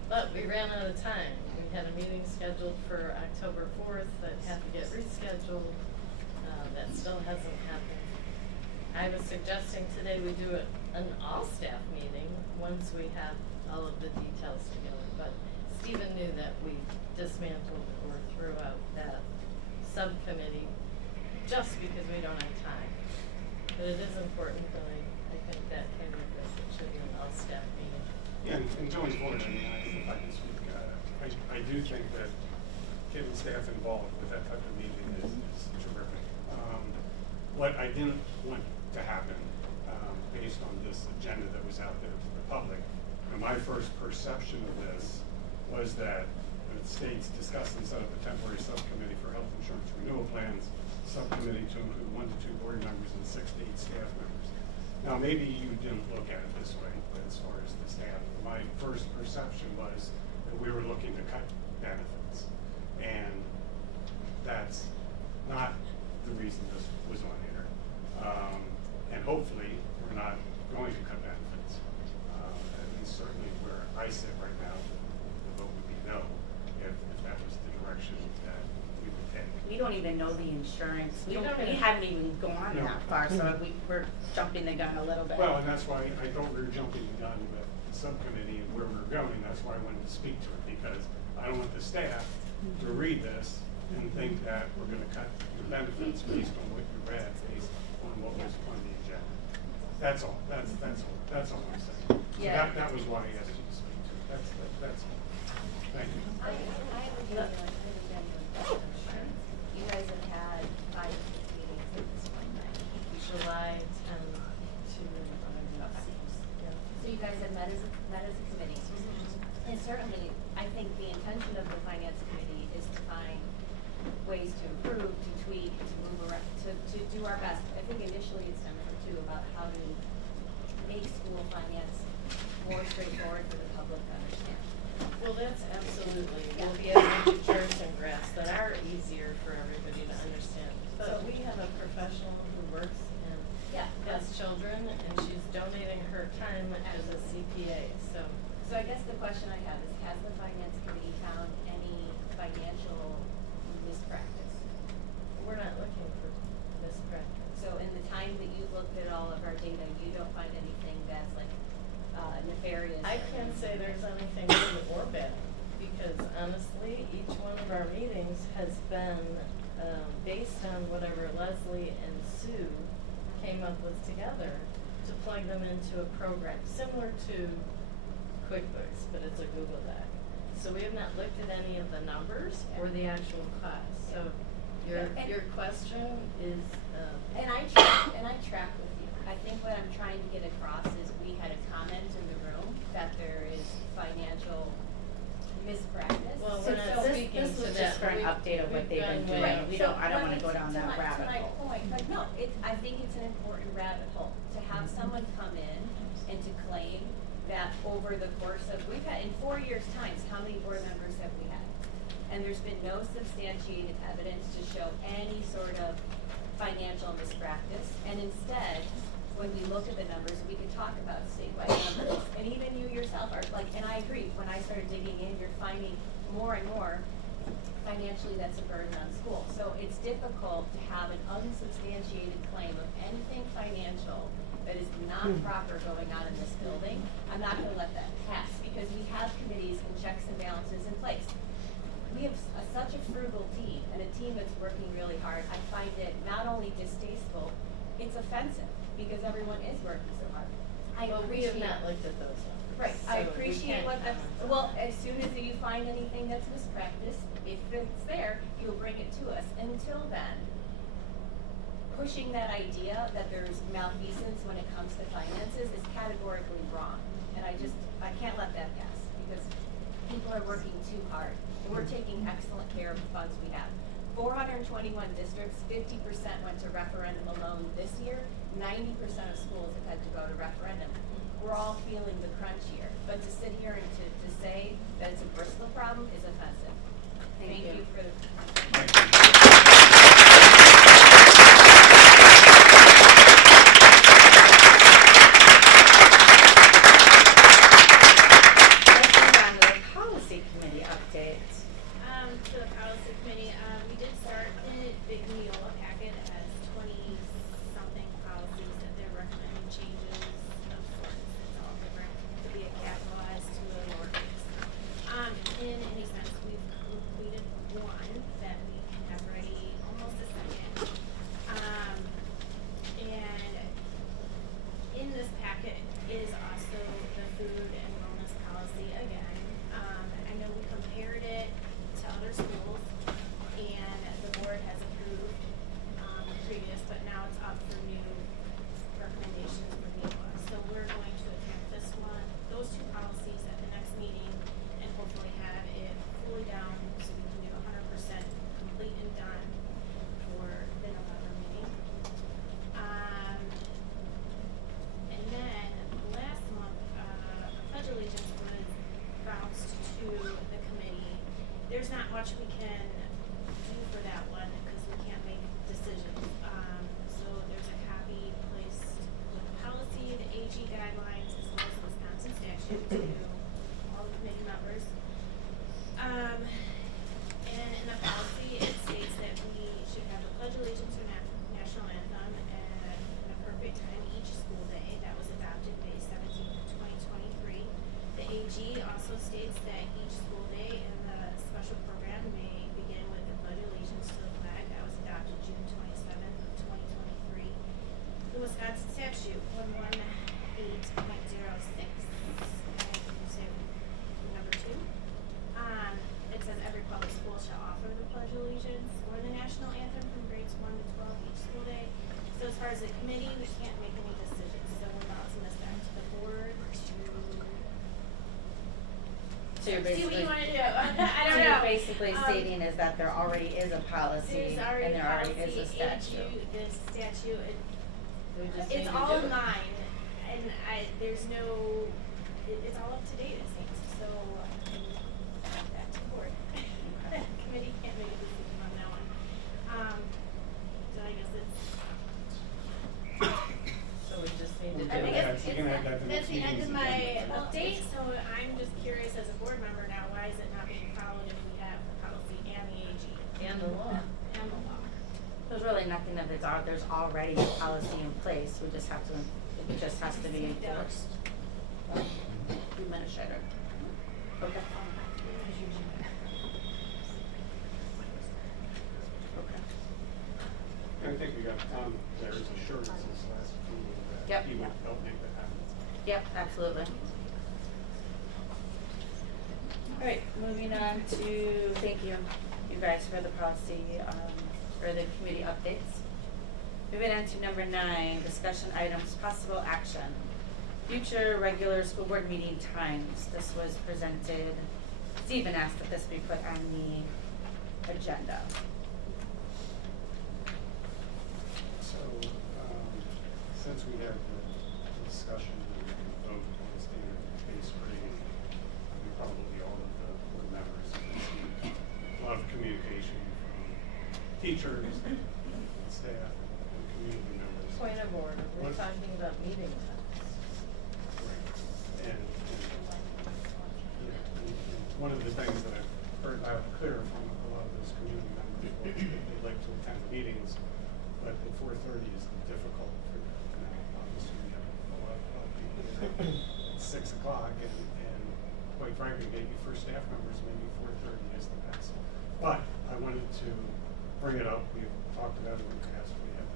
But we ran out of time. We had a meeting scheduled for October 4th that had to get rescheduled. That still hasn't happened. I was suggesting today we do an all-staff meeting once we have all of the details together. But Stephen knew that we dismantled or threw out that subcommittee just because we don't have time. But it is important that I think that came with this. It should be an all-staff meeting. Yeah, and going forward, I mean, if I can speak, I do think that getting staff involved with that type of meeting is terrific. What I didn't want to happen, based on this agenda that was out there to the public, and my first perception of this was that the state's discussed and set up a temporary subcommittee for health insurance renewal plans, subcommittee to include 1 to 2 board members and 6 to 8 staff members. Now, maybe you didn't look at it this way, but as far as the staff, my first perception was that we were looking to cut benefits. And that's not the reason this was on here. And hopefully, we're not going to cut benefits. At least certainly where I sit right now, the vote would be no if that was the direction that we would take. We don't even know the insurance. We don't haven't even gone No. that far, so we're jumping the gun a little bit. Well, and that's why I thought we were jumping the gun with the subcommittee and where we're going. That's why I wanted to speak to it, because I don't want the staff to read this and think that we're going to cut your benefits based on what you read, based on what was on the agenda. That's all. That's all I'm saying. Yeah. So that was why I asked you to speak to it. That's all. Thank you. I would be you guys have had 5 meetings at this point, right? July 10 to So you guys have met as a committee. And certainly, I think the intention of the finance committee is to find ways to improve, to tweak, to move around, to do our best. I think initially it's number 2 about how to make school finance more straightforward for the public to understand. Well, that's absolutely. We'll be able to do charts and graphs that are easier for everybody to understand. But we have a professional who works and has children, and she's donating her time as a CPA. So I guess the question I have is, has the finance committee found any financial mispractice? we're not looking for mispractice. So in the time that you've looked at all of our data, you don't find anything that's like nefarious? I can't say there's anything good or bad, because honestly, each one of our meetings has been based on whatever Leslie and Sue came up with together to plug them into a program similar to QuickBooks, but it's a Google Doc. So we have not looked at any of the numbers or the actual costs. So your question is And I track with you. I think what I'm trying to get across is we had a comment in the room that there is financial mispractice. Well, So we're not this speaking was to just that. for an We've- update of what we've they've been done doing. way- We So, don't, I don't wanna go to down that my- rabbit To my hole. point, but no, I think it's an important rabbit hole to have someone come in and to claim that over the course of, we've had, in 4 years' times, how many board members have we had? And there's been no substantiated evidence to show any sort of financial mispractice. And instead, when we look at the numbers, we could talk about statewide numbers. And even you yourself are like, and I agree, when I started digging in, you're finding more and more financially that's a burden on school. So it's difficult to have an unsubstantiated claim of anything financial that is not proper going on in this building. I'm not gonna let that pass, because we have committees and checks and balances in place. We have such a frugal team, and a team that's working really hard. I find it not only distasteful, it's offensive, because everyone is working so hard. Well, we have not looked at those numbers. Right, so I we appreciate can't what the, comment. well, as soon as you find anything that's mispractice, if it's there, you'll bring it to us. Until then, pushing that idea that there's malfeasance when it comes to finances is categorically wrong. And I can't let that pass, because people are working too hard, and we're taking excellent care of the funds we have. 421 districts, 50% went to referendum alone this year. 90% of schools have had to go to referendum. We're all feeling the crunch here, but to sit here and to say that it's a Bristol problem is offensive. Thank you for the. Let's move on to the policy committee update. For the policy committee, we did start in Big Neola packet as 20-something policies that they're recommending changes of sorts. It's all different. Could be a capitalized to a lowercase. In any sense, we've completed one that we can have ready almost a second. And in this packet is also the food and wellness policy again. I know we compared it to other schools, and the board has approved previous, but now it's up for new recommendations for NEOA. So we're going to attempt this one, those two policies at the next meeting, and hopefully have it fully down so we can do 100% complete and done for the November meeting. And then last month, Pledge Allegiance was bounced to the committee. There's not much we can do for that one because we can't make decisions. So there's a copy placed with the policy, the AG guidelines, as well as the Wisconsin statute to all the committee members. And in the policy, it states that we should have the Pledge Allegiance or national anthem at an appropriate time each school day. That was adopted May 17th, 2023. The AG also states that each school day in the special program may begin with the Pledge Allegiance to the flag. That was adopted June 27th of 2023. The Wisconsin statute 118.06, number 2. It says every public school shall offer the Pledge Allegiance or the national anthem from grades 1 to 12 each school day. So as far as the committee, we can't make any decisions, so we're about to miss that to the board to So you're see what basically. you wanna do. I don't So know. you're basically stating is that there already is a policy There's already and there already is a policy, statute. The statute, We just need it's to all do in it. line, and there's no, it's all up to date, it seems, so, back to the board. Committee can't make a decision on that one. So I guess it's, So we just need to do I it. guess You can add that to the that's the end of meetings my agenda. update, so I'm just curious as a board member now, why is it not being followed if we have the policy and the AG? And the law. And the law. There's really nothing that there's already a policy in place, we just have to, it just has to be enforced. Administrator. Okay. I think we got, there's assurances last meeting that Yep. he would help make that happen. Yep, absolutely. All right, moving on to, thank you guys for the policy, for the committee updates. Moving on to number 9, discussion items, possible action. Future regular school board meeting times. This was presented Stephen asked that this be put on the agenda. So, since we have the discussion and vote on the standard base rating, I think probably all of the board members have received a lot of communication from teachers, and staff, and community members. Point of order, we're What- talking about meeting times. And one of the things that I've heard loud and clear from a lot of those community members was that they'd like to attend the meetings, but at 4:30 is difficult for them. Obviously, we have a lot of people here at 6 o'clock, and quite frankly, maybe for staff members, maybe 4:30 is the best. But I wanted to bring it up. We've talked about it in the past. We had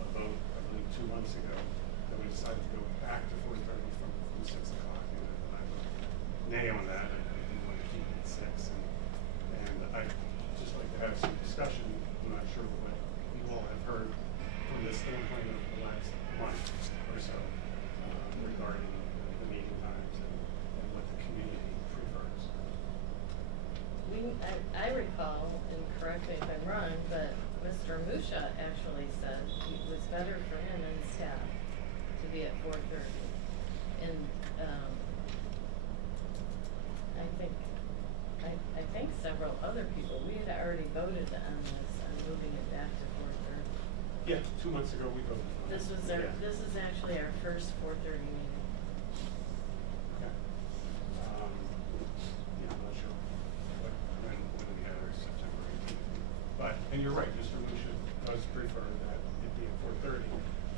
a vote, I believe, 2 months ago, that we decided to go back to 4:30 from 6 o'clock, and I would nay on that. I didn't want to keep it at 6, and I'd just like to have some discussion. I'm not sure what you all have heard from the standpoint of the last month or so regarding the meeting times and what the community prefers. I recall, and correct me if I'm wrong, but Mr. Musha actually said it was better for him and staff to be at 4:30. And, I think several other people, we had already voted on this, on moving it back to 4:30. Yeah, 2 months ago we voted on it. This is actually our first 4:30 meeting. Okay. Yeah, I'm not sure when we had our September 18th. But, and you're right, Mr. Musha does prefer that it be at 4:30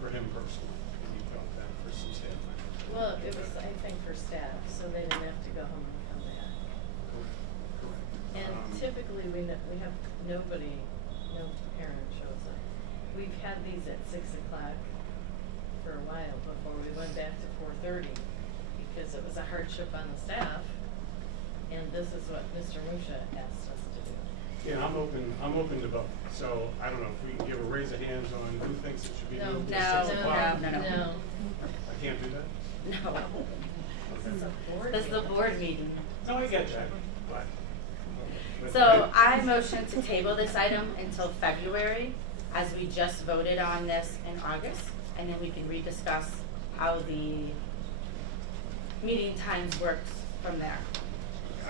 for him personally, and he felt that for some staff members. Well, it was, I think, for staff, so they didn't have to go home and come back. Correct. And typically, we have nobody, no parent shows up. We've had these at 6 o'clock for a while before we went back to 4:30, because it was a hardship on the staff, and this is what Mr. Musha asked us to do. Yeah, I'm open to both. So I don't know if we can give a raise of hands on who thinks it should be No, moved to no, 6 o'clock. no. I can't do that? No. This is a board This is the board meeting. No, I get that, but. So I motion to table this item until February, as we just voted on this in August, and then we can rediscuss how the meeting times works from there.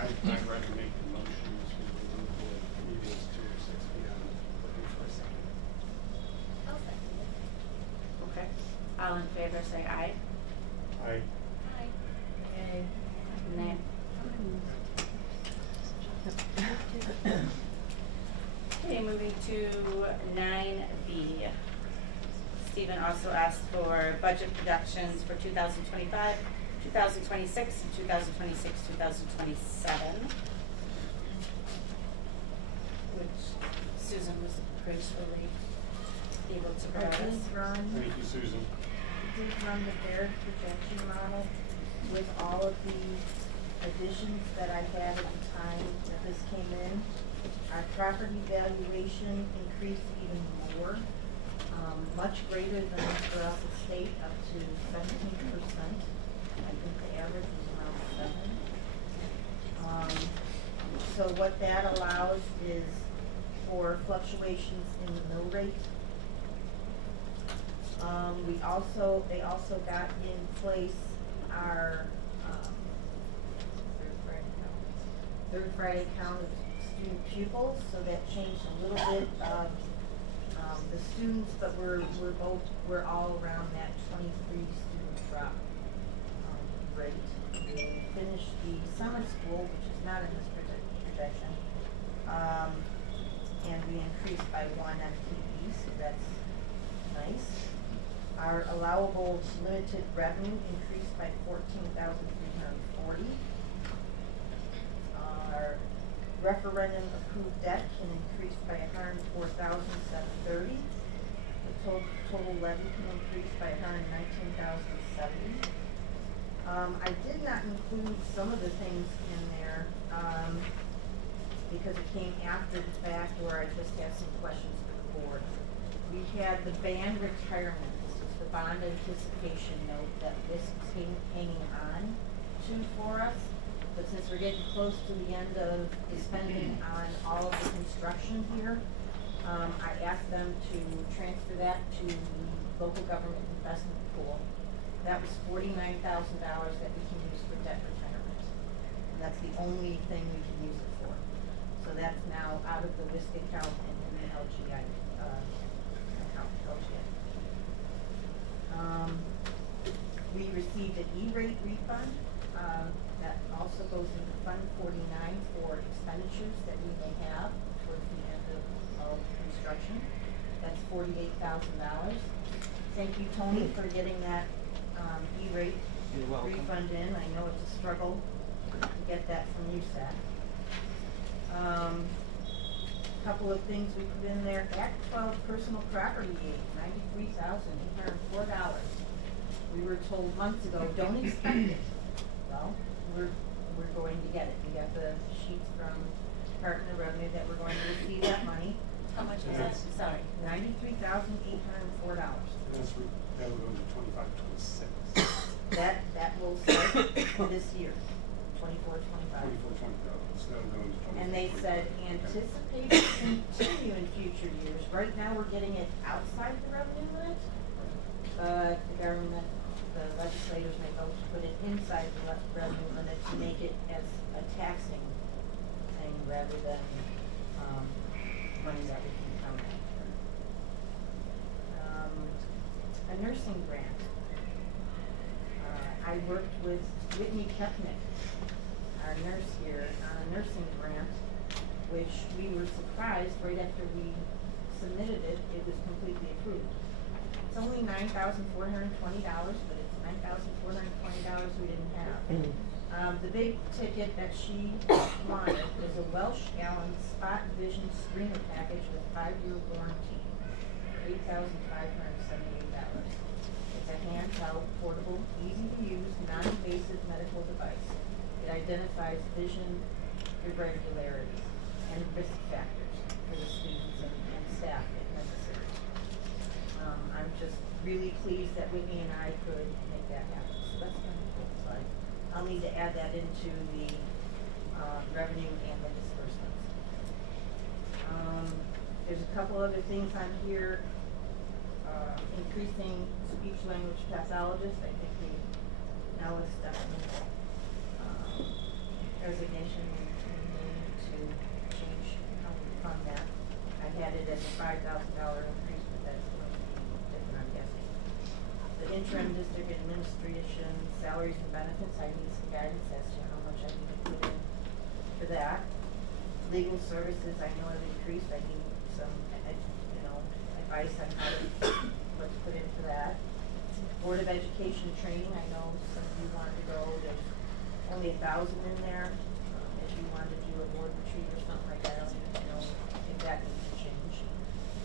I'd rather make the motion to remove the meetings to 6 p.m. Looking for a second. I'll second it. Okay. All in favor, say aye. Aye. Hi. Okay. Nay. Okay, moving to 9B. Stephen also asked for budget projections for 2025, 2026, and 2026, 2027, which Susan was gracefully able to provide us. Thank you, Susan. Did run the fair projection model with all of the additions that I had at the time that this came in. Our property valuation increased even more, much greater than throughout the state, up to 17%. I think the average was around 7. So what that allows is for fluctuations in the mill rate. They also got in place our third Friday count of student pupils, so that changed a little bit of the students, but we're all around that 23 student drop rate. We finished the summer school, which is not in this projection, and we increased by 1 FTE, so that's nice. Our allowable limited revenue increased by 14,340. Our referendum approved debt can increase by 104,730. The total levy can increase by 119,070. I did not include some of the things in there because it came after the fact, where I just have some questions for the board. We had the band retirement. This was the bond anticipation note that this was hanging on to for us. But since we're getting close close to the end of the spending on all of the construction here. I asked them to transfer that to the local government investment pool. That was $49,000 that we can use for debt retirement. And that's the only thing we can use it for. So that's now out of the WISC account and in the LGI account, LGI. We received an E-rate refund. That also goes into Fund 49 for expenditures that we may have towards the end of construction. That's $48,000. Thank you, Tony, for getting that E-rate refund in. I know it's a struggle to get that from USAC. Couple of things we put in there. Act 12 personal property aid, $93,804. We were told months ago, don't expend it. Well, we're going to get it. We got the sheets from Department of Revenue that we're going to receive that money. How much is that? Sorry. $93,804. That will go to 25, 26. That will start this year, 24, 25. 24, 25. So that'll go into 24, And they 25. said anticipate to continue in future years. Right now, we're getting it outside the revenue limit. The government, the legislators may vote to put it inside the revenue limit to make it as a taxing thing rather than money that we can count on. A nursing grant. I worked with Whitney Kepnick, our nurse here, on a nursing grant, which we were surprised right after we submitted it, it was completely approved. It's only $9,420, but it's $9,420 we didn't have. The big ticket that she wanted was a Welsh Allen Spot Vision Screener package with 5-year warranty, $8,578. It's a handheld, portable, easy-to-use, non-invasive medical device. It identifies vision irregularities and risk factors for the students and staff if necessary. I'm just really pleased that Whitney and I could make that happen. So that's kind of cool. So I'll need to add that into the revenue and the disbursements. There's a couple other things on here. Increasing speech language pathologists. I think we now is definitely resignation and need to change how we fund that. I had it as a $5,000 increase, but that's going to be different, I'm guessing. The interim district administration salaries and benefits, I need some guidance as to how much I need to put in for that. Legal services, I know have increased. I need some, advice on how to, what to put in for that. Board of Education training, I know some of you wanted to go, there's only 1,000 in there. If you wanted to do a board retreat or something like that, I don't know if that needs to change.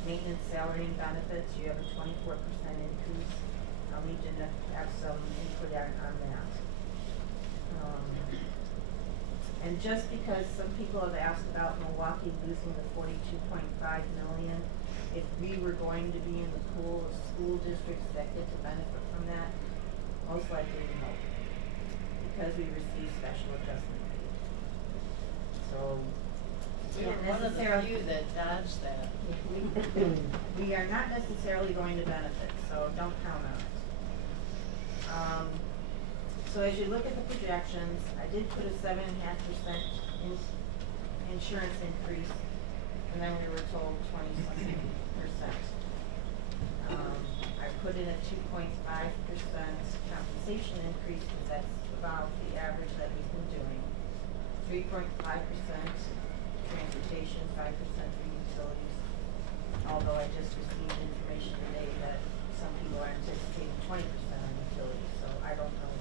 Maintenance, salary, and benefits, you have a 24% increase. I'll need to have some input on that. And just because some people have asked about Milwaukee losing the $42.5 million, if we were going to be in the pool of school districts that get to benefit from that, most likely we won't, because we receive special adjustment fees. So We were one of the few that dodged that. we are not necessarily going to benefit, so don't count on it. So as you look at the projections, I did put a 7.5% insurance increase, and then we were told 20-something percent. I put in a 2.5% compensation increase, because that's about the average that we've been doing. 3.5% transportation, 5% for utilities. Although I just received information today that some people are anticipating 20% on utilities, so I don't know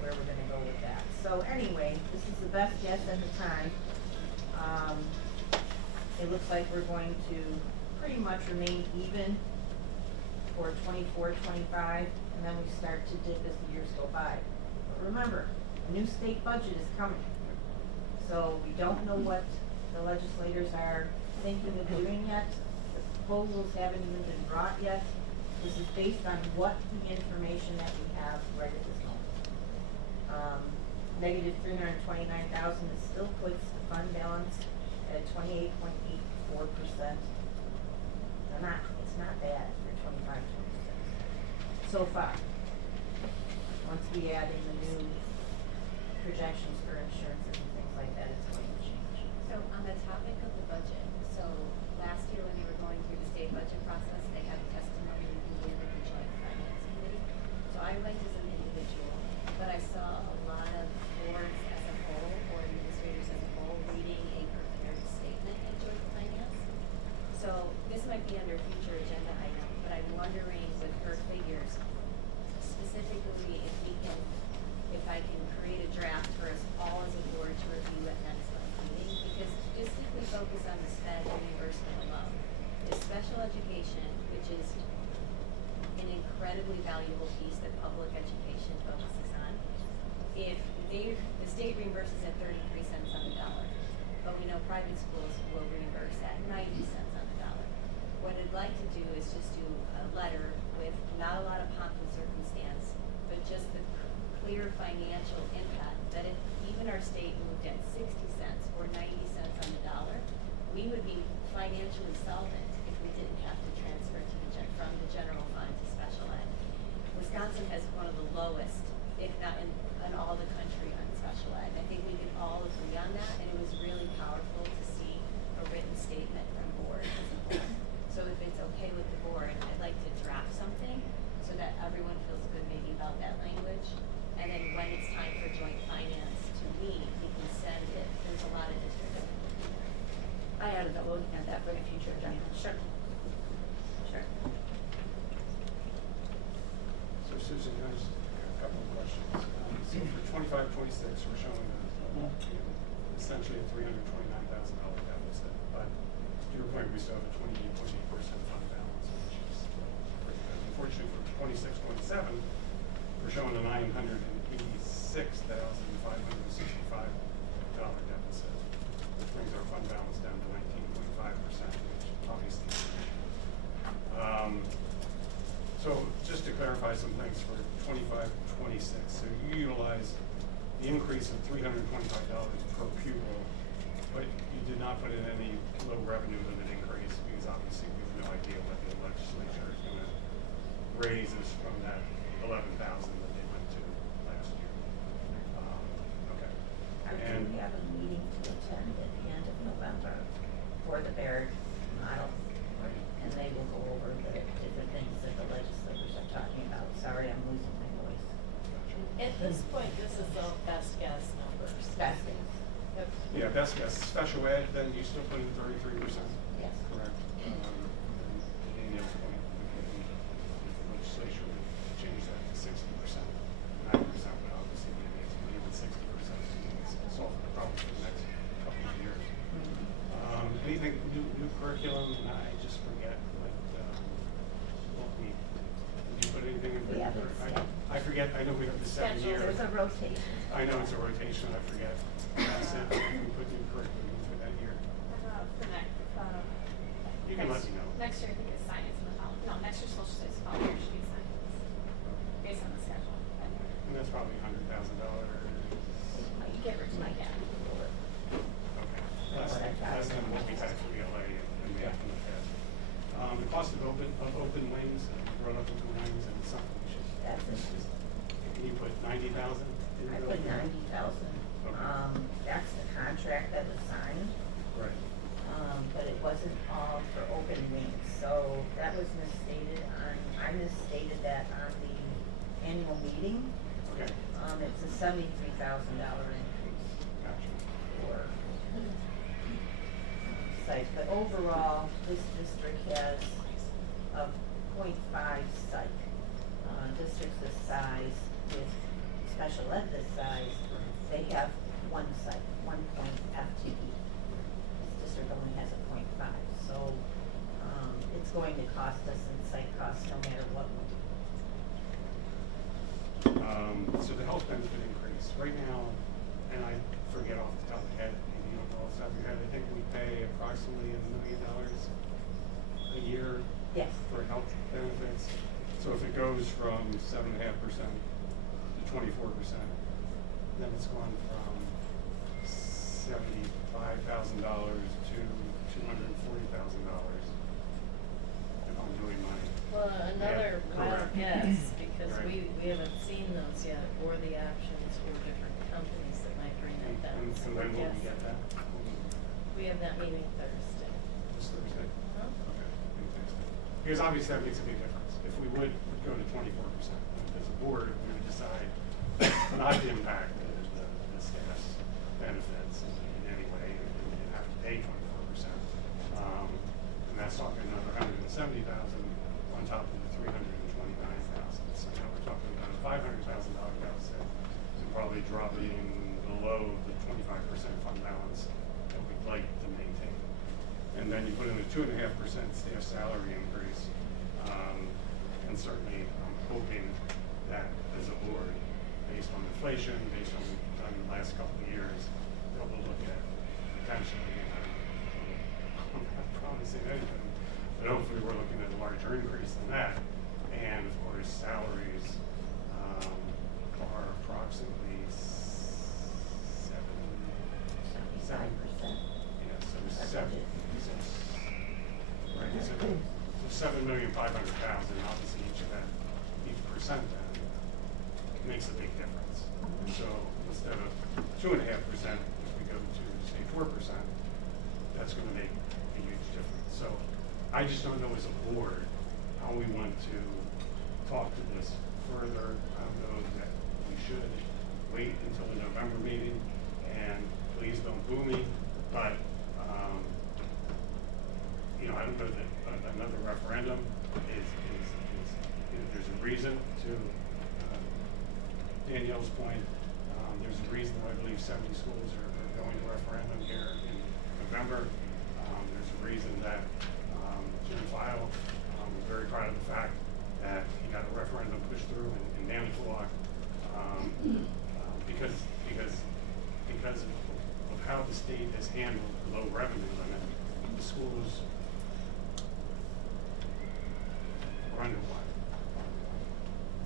where we're gonna go with that. So anyway, this is the best guess at the time. It looks like we're going to pretty much remain even for 24, 25, and then we start to dip as the years go by. But remember, a new state budget is coming. So we don't know what the legislators are thinking of doing yet. The proposals haven't even been brought yet. This is based on what the information that we have right at this moment. negative $329,000, it still puts the fund balance at 28.84%. It's not bad for 25, 26 so far. Once we add in the new projections for insurances and things like that, it's going to change. So on the topic of the budget, so last year when they were going through the state budget process, they had a testimony we gave at the joint finance committee. So I went as an individual, but I saw a lot of boards as a whole, or administrators as a whole, reading a prepared statement at joint finance. So this might be under future agenda item, but I'm wondering with her figures, specifically if I can create a draft for us all as a board to review at next month's meeting, because just if we focus on the sped reimbursement alone, is special education, which is an incredibly valuable piece that public education focuses on. If the state reimburses at 33 cents on the dollar, but we know private schools will reimburse at 90 cents on the dollar. What I'd like to do is just do a letter with not a lot of pomp and circumstance, but just the clear financial impact that if even our state moved at 60 cents or 90 cents on the dollar, we would be financially solvent if we didn't have to transfer from the general fund to special ed. Wisconsin has one of the lowest, if not in all the country, on special ed. I think we can all agree on that, and it was really powerful to see a written statement from board as a whole. So if it's okay with the board, I'd like to draft something so that everyone feels good maybe about that language. And then when it's time for joint finance to meet, we can send it. There's a lot of districts. I added that, we'll add that for the future agenda. Sure. Sure. So Susan, I just got a couple of questions. So for 25, 26, we're showing essentially a $329,000 deficit, but to your point, we still have a 28.8% fund balance, which is pretty good. Unfortunately, for 26, 27, we're showing a $986,565 deficit, which brings our fund balance down to 19.5%, which obviously. So just to clarify some things for 25, 26, so you utilize the increase of $325 per pupil, but you did not put in any low revenue limit increase because obviously we have no idea what the legislature is going to raise us from that 11,000 that they went to last year. Okay. And we have a meeting to attend at the end of November for the Baird model. And they will go over the different things that the legislators are talking about. Sorry, I'm losing my voice. At this point, this is all best guess numbers. Best guess. Yep. Yeah, best guess. Special ed, then you still put in 33%? Yes. Correct. And Danielle's point, the legislature would change that to 60%. 90% would obviously be amazing, but even 60% is solve the problem for the next couple of years. Anything new curriculum? And I just forget what we did you put anything in? We haven't set. I forget. I know we have the 7 year. There's a rotation. I know it's a rotation. I forget. We put new curriculum in for that year. For next, You can let me know. next year I think it's science and the following, no, next year's social studies, following year should be science, based on the schedule. And that's probably $100,000. You get rid of my gap. Less than what we had for ELA and we have in the past. The cost of open wings, grown up open wings, and something we should. That's it. Can you put 90,000? I put 90,000. That's the contract that was signed. Right. But it wasn't all for open wings, so that was misstated I misstated that on the annual meeting. Okay. It's a $73,000 increase. Gotcha. For sites, but overall, this district has a 0.5 psych. Districts this size, with special ed this size, they have one psych, 1 point FTE. This district only has a 0.5, so it's going to cost us in psych costs no matter what we do. So the health benefit increase, right now, and I forget off the top of my head, maybe you don't know off the top of your head, I think we pay approximately $1 million a year. Yes. For health benefits. So if it goes from 7.5% to 24%, then it's gone from $75,000 to $240,000. If I'm doing my Well, another math wild correct. guess, because Right. we haven't seen those yet, or the options for different companies that might bring it down. And So when will we yes. get that? We have that meeting Thursday. This Thursday? Huh? Okay, fantastic. Because obviously that makes a big difference. If we would go to 24%, as a board, we would decide not to impact the staff's benefits in any way and have to pay 24%. And that's talking another 170,000 on top of the 329,000. So now we're talking about a $500,000 deficit and probably dropping below the 25% fund balance that we'd like to maintain. And then you put in a 2.5% staff salary increase. And certainly I'm hoping that as a board, based on inflation, based on what we've done in the last couple of years, that we'll look at potentially, I'm not promising anything, but hopefully we're looking at a larger increase than that. And of course, salaries are approximately 7%. Yeah, so 7. Right, so $7,500,000. Obviously, each percent then makes a big difference. So instead of 2.5%, if we go to say 4%, that's going to make a huge difference. So I just don't know as a board how we want to talk to this further. I don't know that we should wait until the November meeting, and please don't boo me, but I don't know that another referendum is there's a reason to Danielle's point. There's a reason why I believe 70 schools are going to referendum here in November. There's a reason that Jim File was very proud of the fact that he got a referendum pushed through in Manitowoc because of how the state has handled the low revenue limit. The schools are underwater.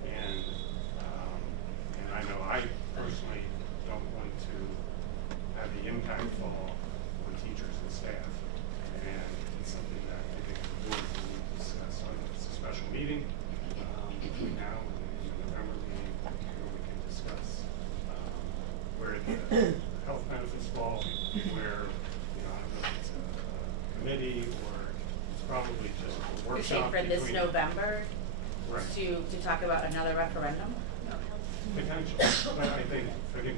And I know I personally don't want to have the impact fall on teachers and staff. And it's something that I think the board will need to discuss. So it's a special meeting between now and the November meeting where we can discuss where the health benefits fall, where, I don't know if it's a committee or it's probably just a You're saying workshop. for this between- November Right. to talk about another referendum? Potential, but I think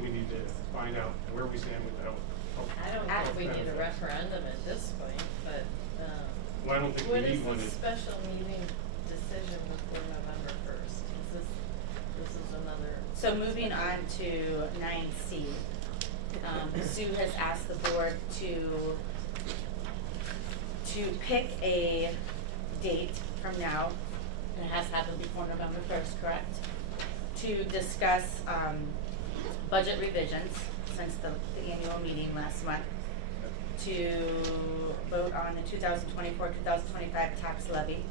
we need to find out where we stand with the health. I don't think we need a referendum at this point, but, Well, I don't think we need one. What is the special meeting decision before November 1st? This is another. So moving on to 9C, Sue has asked the board to pick a date from now, and it has happened before November 1st, correct? To discuss budget revisions since the annual meeting last month, to vote on the 2024-2025 tax levy,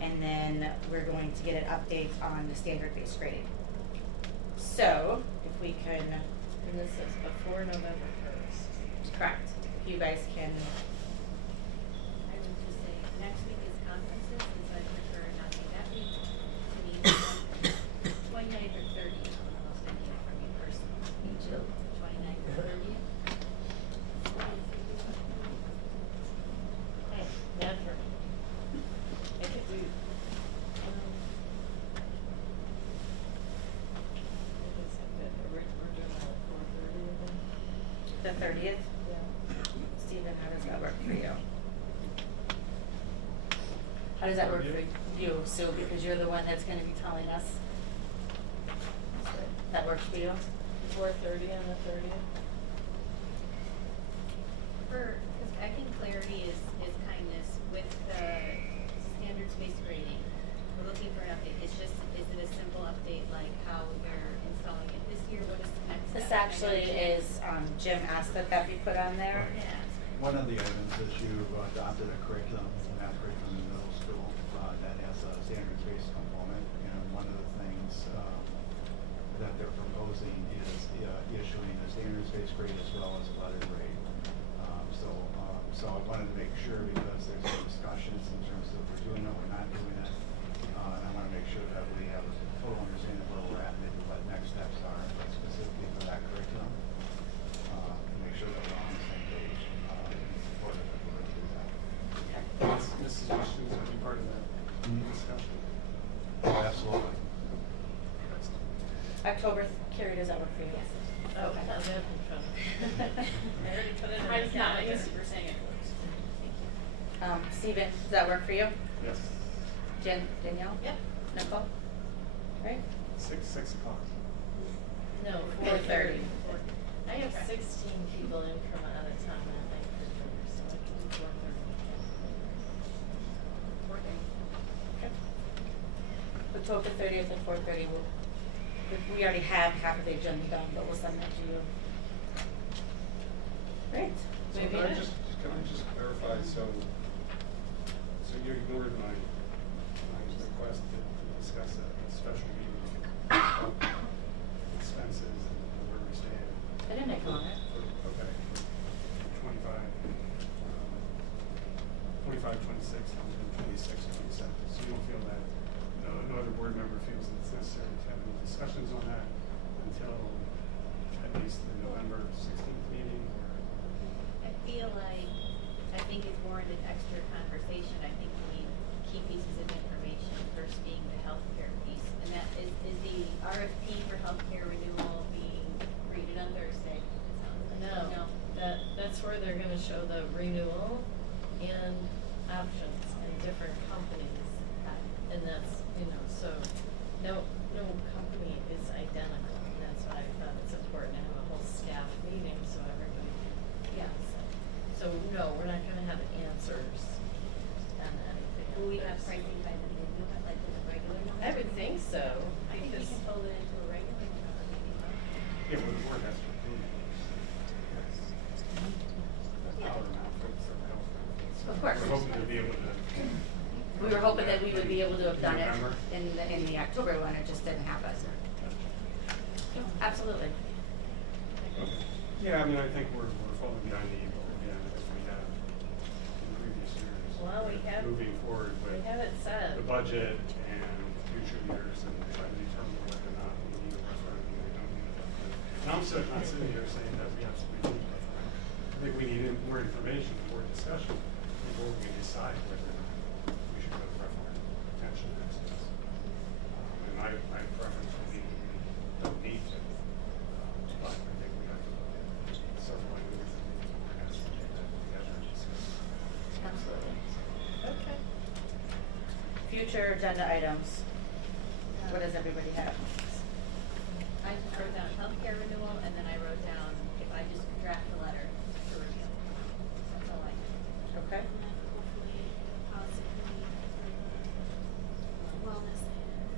and then we're going to get an update on the standard-based grading. So, if we can, And this is before November 1st. correct, if you guys can, I would just say, next week is conferences, and so I prefer not to that week to meet 29th or 30th. I'll send it from you personally. Me too. 29th or 30th. Hey, bad for me. I could do, we're doing that at 4:30 again? the 30th? Yeah. Stephen, how does that work for you? How does that work for you, Sue, because you're the one that's gonna be telling us? That works for you? 4:30 on the 30th? Because I think clarity is kindness with the standards-based grading. We're looking for an update. It's just, is it a simple update like how you're installing it this year? What is the next step? This actually is, Jim asked that be put on there. Yeah. One of the items is you adopted a curriculum, math curriculum in middle school that has a standards-based component. And one of the things that they're proposing is standards-based grade as well as a letter grade. So I wanted to make sure, because there's some discussions in terms of we're doing it, we're not doing it. And I want to make sure that we have a total understanding of where we're at, maybe what next steps are specifically for that curriculum. To make sure that we're on the same page in support of it. This suggestion is going to be part of that discussion. Oh, absolutely. October, Carrie, does that work for you? Yes. Oh, I have that in front of me. I already put it in Mine's the not, I calendar. guess we're saying it first. Steven, does that work for you? Yes. Danielle? Yep. Nicole? Right? 6 o'clock. No, 4:30. I have 16 people in from out of town that night for dinner, so I can do 4:30. October 30th at 4:30, we already have half of the agenda done, but we'll send that to you. Great. So Maybe can I just clarify, so you ignored my request to discuss a special meeting about expenses and where we stand. I didn't make a comment. Okay. 25, 26, and 26, 27. So you don't feel that, no other board member feels that it's necessary to have any discussions on that until at least the November 16th meeting? I feel like, I think it's warranted extra conversation. I think we need key pieces of information, first being the healthcare piece. And that is the RFP for healthcare renewal being greeted on Thursday? It sounds like. No, that's where they're gonna show the renewal and options and different companies. And that's, so no company is identical, and that's why I thought it's important to have a whole staff meeting so everybody can. So no, we're not gonna have answers on anything. Will we have pricing by the beginning of it, like with a regular number? I would think so. I think we can fold it into a regular number, maybe, huh? Yeah, but the board has to approve it. Yes. The dollar amount for the health benefits. Of course. We're hoping to be able to. We were hoping that we would be able to have done it November? in the October one, it just didn't happen. Absolutely. Yeah, I mean, I think we're falling behind the eight ball again, as we have in previous years. Well, we have- Moving forward with. we have it set. The budget and future years and trying to determine whether or not we need a referendum or we don't need a referendum. And I'm not sitting here saying that we absolutely need a referendum. I think we need more information, more discussion before we decide whether we should go to referendum, potentially next year. And my preference would be we don't need to. But I think we have to look at several items and ask to take that together and discuss. Absolutely. Okay. Future agenda items. What does everybody have? I just wrote down healthcare renewal, and then I wrote down if I just draft a letter to review. That's all I did. Okay. Hopefully, policy committee for wellness and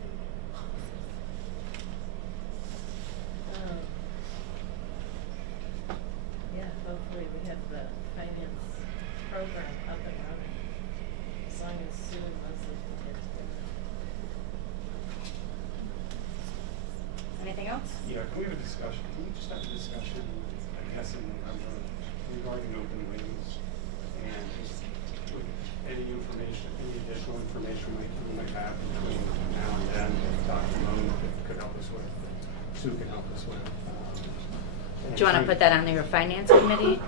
policies. Yeah, hopefully we have the finance program up and running, as long as Sue and Leslie can get together. Anything else? Yeah, can we have a discussion? Can we just have a discussion, I guess, in November regarding open wings and just with any information, any additional information we might have between now and then, Dr. Moon could help us with, Sue can help us with. Do you want to put that on your finance committee?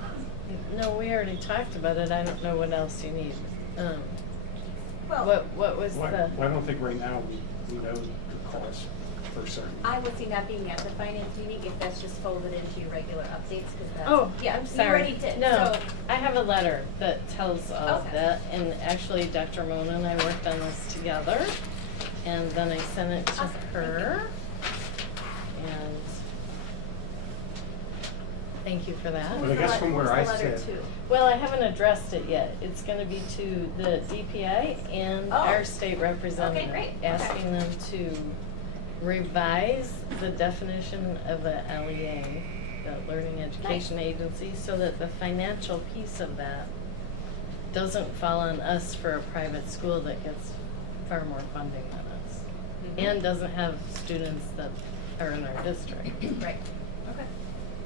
No, we already talked about it, I don't know what else you need. What was Well, the? I don't think right now we know the cost for certain. I would see not being at the finance meeting if that's just folded into your regular updates, because that's. Oh, yeah, I'm you sorry. already did, No, so. I have a letter that tells all of Okay. that, and actually Dr. Mona and I worked on this together, and then I sent it to Awesome, thank her. And thank you for that. But I guess from where I sit. Well, I haven't addressed it yet. It's gonna be to the DPI and Oh. our state representative. great. Okay. Asking them to revise the definition of a LEA, the Learning Education Agency, so that the financial piece of that doesn't fall on us for a private school that gets far more funding than us. Mhm. And doesn't have students that are in our district. Right, okay.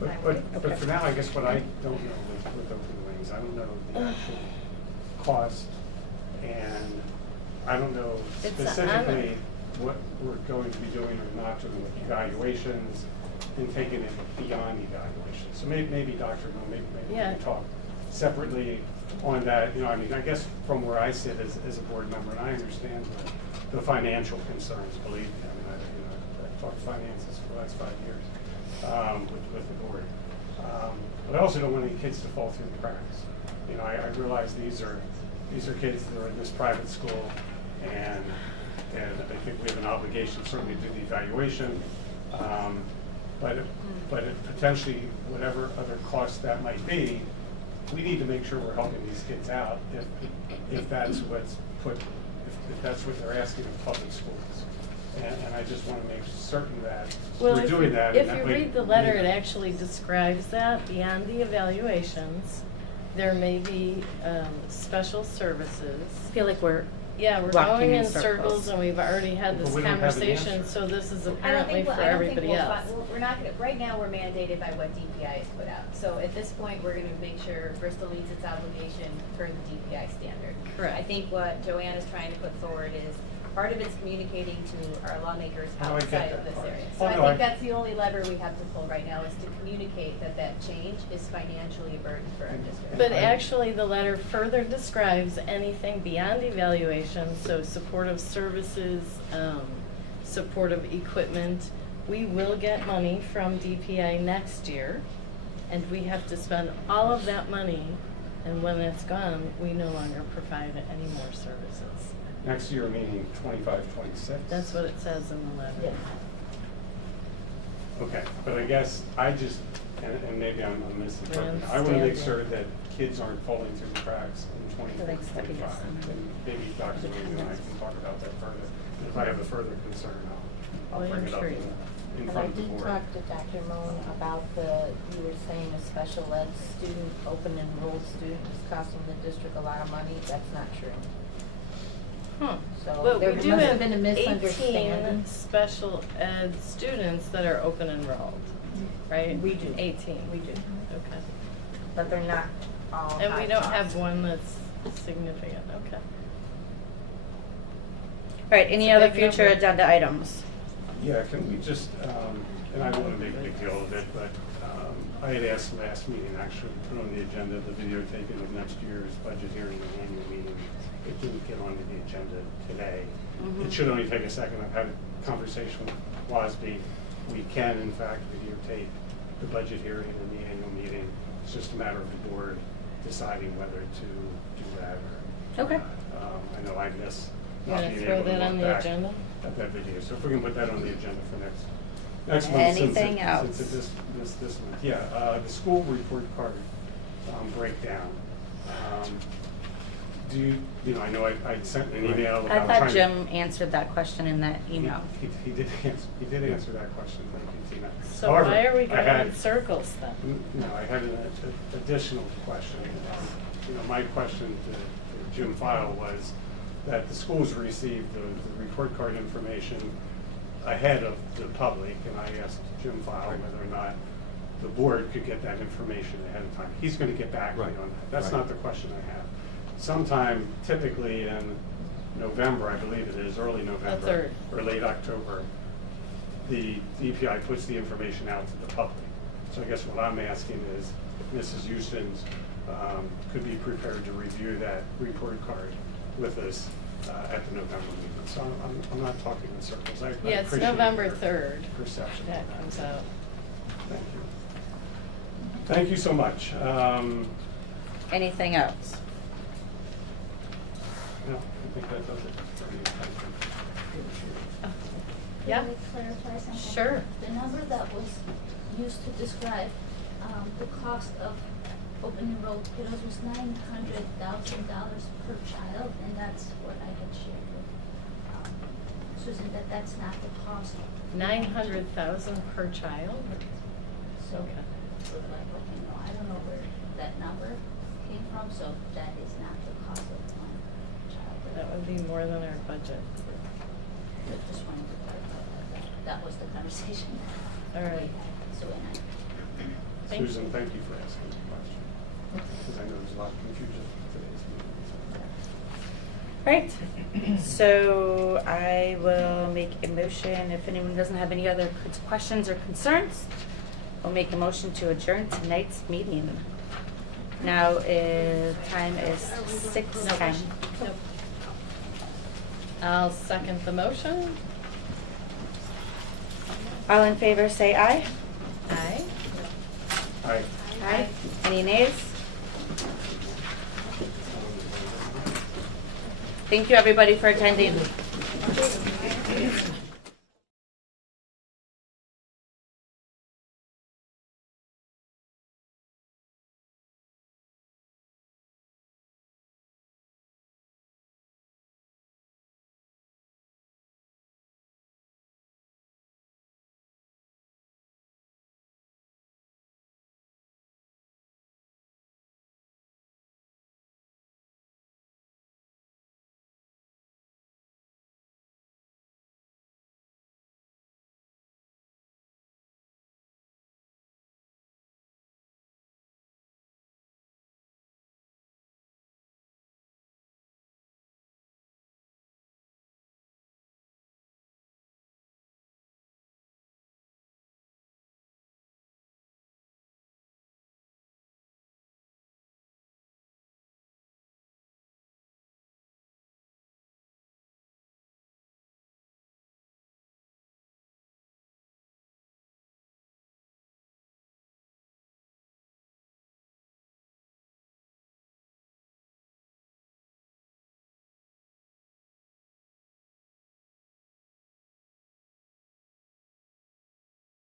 But for now, I guess what I don't know with Open Wings, I don't know the actual cost, and I don't know It's specifically what we're going to be doing or not doing with evaluations and taking it beyond evaluations. So maybe Dr. Mo, maybe we Yeah. can talk separately on that. You know, I mean, I guess from where I sit as a board member, and I understand the financial concerns, believe me. I mean, I've talked finances for the last 5 years with the board. But I also don't want any kids to fall through the cracks. You know, I realize these are kids that are in this private school, and I think we have an obligation certainly to do the evaluation. But potentially, whatever other cost that might be, we need to make sure we're helping these kids out if that's what's if that's what they're asking of public schools. And I just want to make certain that we're doing that. If you read the letter, it actually describes that beyond the evaluations, there may be special services. I feel like we're We're walking going in in circles, circles. and we've already had But this we don't have an conversation, answer. so this is I don't apparently think, for everybody else. we're not gonna, right now, we're mandated by what DPI has put out. So at this point, we're gonna make sure Bristol meets its obligation per the DPI standard. Correct. I think what Joanne is trying to put forward is, part of it's communicating to our lawmakers Oh, I get outside that of this part. area. Oh, So I no, think that's the only lever we have to pull right now, is to communicate that that change is financially a burden for our district. But actually, the letter further describes anything beyond evaluation, so supportive services, supportive equipment. We will get money from DPI next year, and we have to spend all of that money, and when it's gone, we no longer provide any more services. Next year, meaning 25, 26? That's what it says in the letter. Okay, but I guess I just, and maybe I'm misinterpreting, I want to Understand, make yeah. sure that kids aren't falling through the cracks in 24, Like stepping 25. aside. And maybe Dr. Lee and I can talk about that further. And if I have a further concern, I'll Well, bring I'm it up sure in you in And I front of the did board. talk to Dr. Moan about you were saying a special ed student, open enrolled student is costing the district a lot of money. That's not true. So But there we do must have have been a 18 misunderstanding. special ed students that are open enrolled, right? We do. 18. We do. Okay. But they're not all And we high don't cost. have one that's significant, okay. All right, any It's a other big future number. agenda items? Yeah, can we just, and I don't want to make a big deal of it, but I had asked last meeting, actually, to put on the agenda the videotaping of next year's budget hearing and annual meeting. It didn't get onto the agenda today. Mhm. It should only take a second. I've had a conversation with WASB. We can, in fact, videotape the budget hearing and the annual meeting. It's just a matter of the board deciding whether to do that or Okay. not. I know I miss You not wanna being throw able to that on look the back agenda? at that video. So if we can put that on the agenda for next month. Anything else? Since it's this month. Yeah, the school report card breakdown. Do you know, I know I sent an email I about thought trying. Jim answered that question in that email. He did answer that question, thank you, Tina. So However, why are we I going had- in circles then? No, I had an additional question. You know, my question to Jim File was that the schools received the report card information ahead of the public, and I asked Jim File whether or not the board could get that information ahead of time. He's going to get back to me on that. That's not the question I have. Sometime typically in November, I believe it is, early November. third. Or late October, the DPI puts the information out to the public. So I guess what I'm asking is, Mrs. Houston's could be prepared to review that report card with us at the November meeting. So I'm not talking in circles. I Yeah, it's appreciate November your 3rd. Perception of That that. comes out. Thank you. Thank you so much. Anything else? No, I think that does it for me. Thank you. Yeah? Can I clarify something? Sure. The number that was used to describe the cost of open enrolled kiddos was $900,000 per child, and that's what I had shared with Susan, that's not the cost. 900,000 per child? So, Okay. I don't know where that number came from, so that is not the cost of one child. That would be more than our budget. Just wanted to clarify that. That was the conversation. All right. So, and I. Thank Susan, you. thank you for asking the question, because I know there's a lot of confusion in today's meeting. Right, so I will make a motion, if anyone doesn't have any other questions or concerns, I'll make a motion to adjourn tonight's meeting. Now, time is 6:10. Nope. I'll second the motion. All in favor, say aye. Aye. Aye. Aye. Any nays? Thank you, everybody, for attending.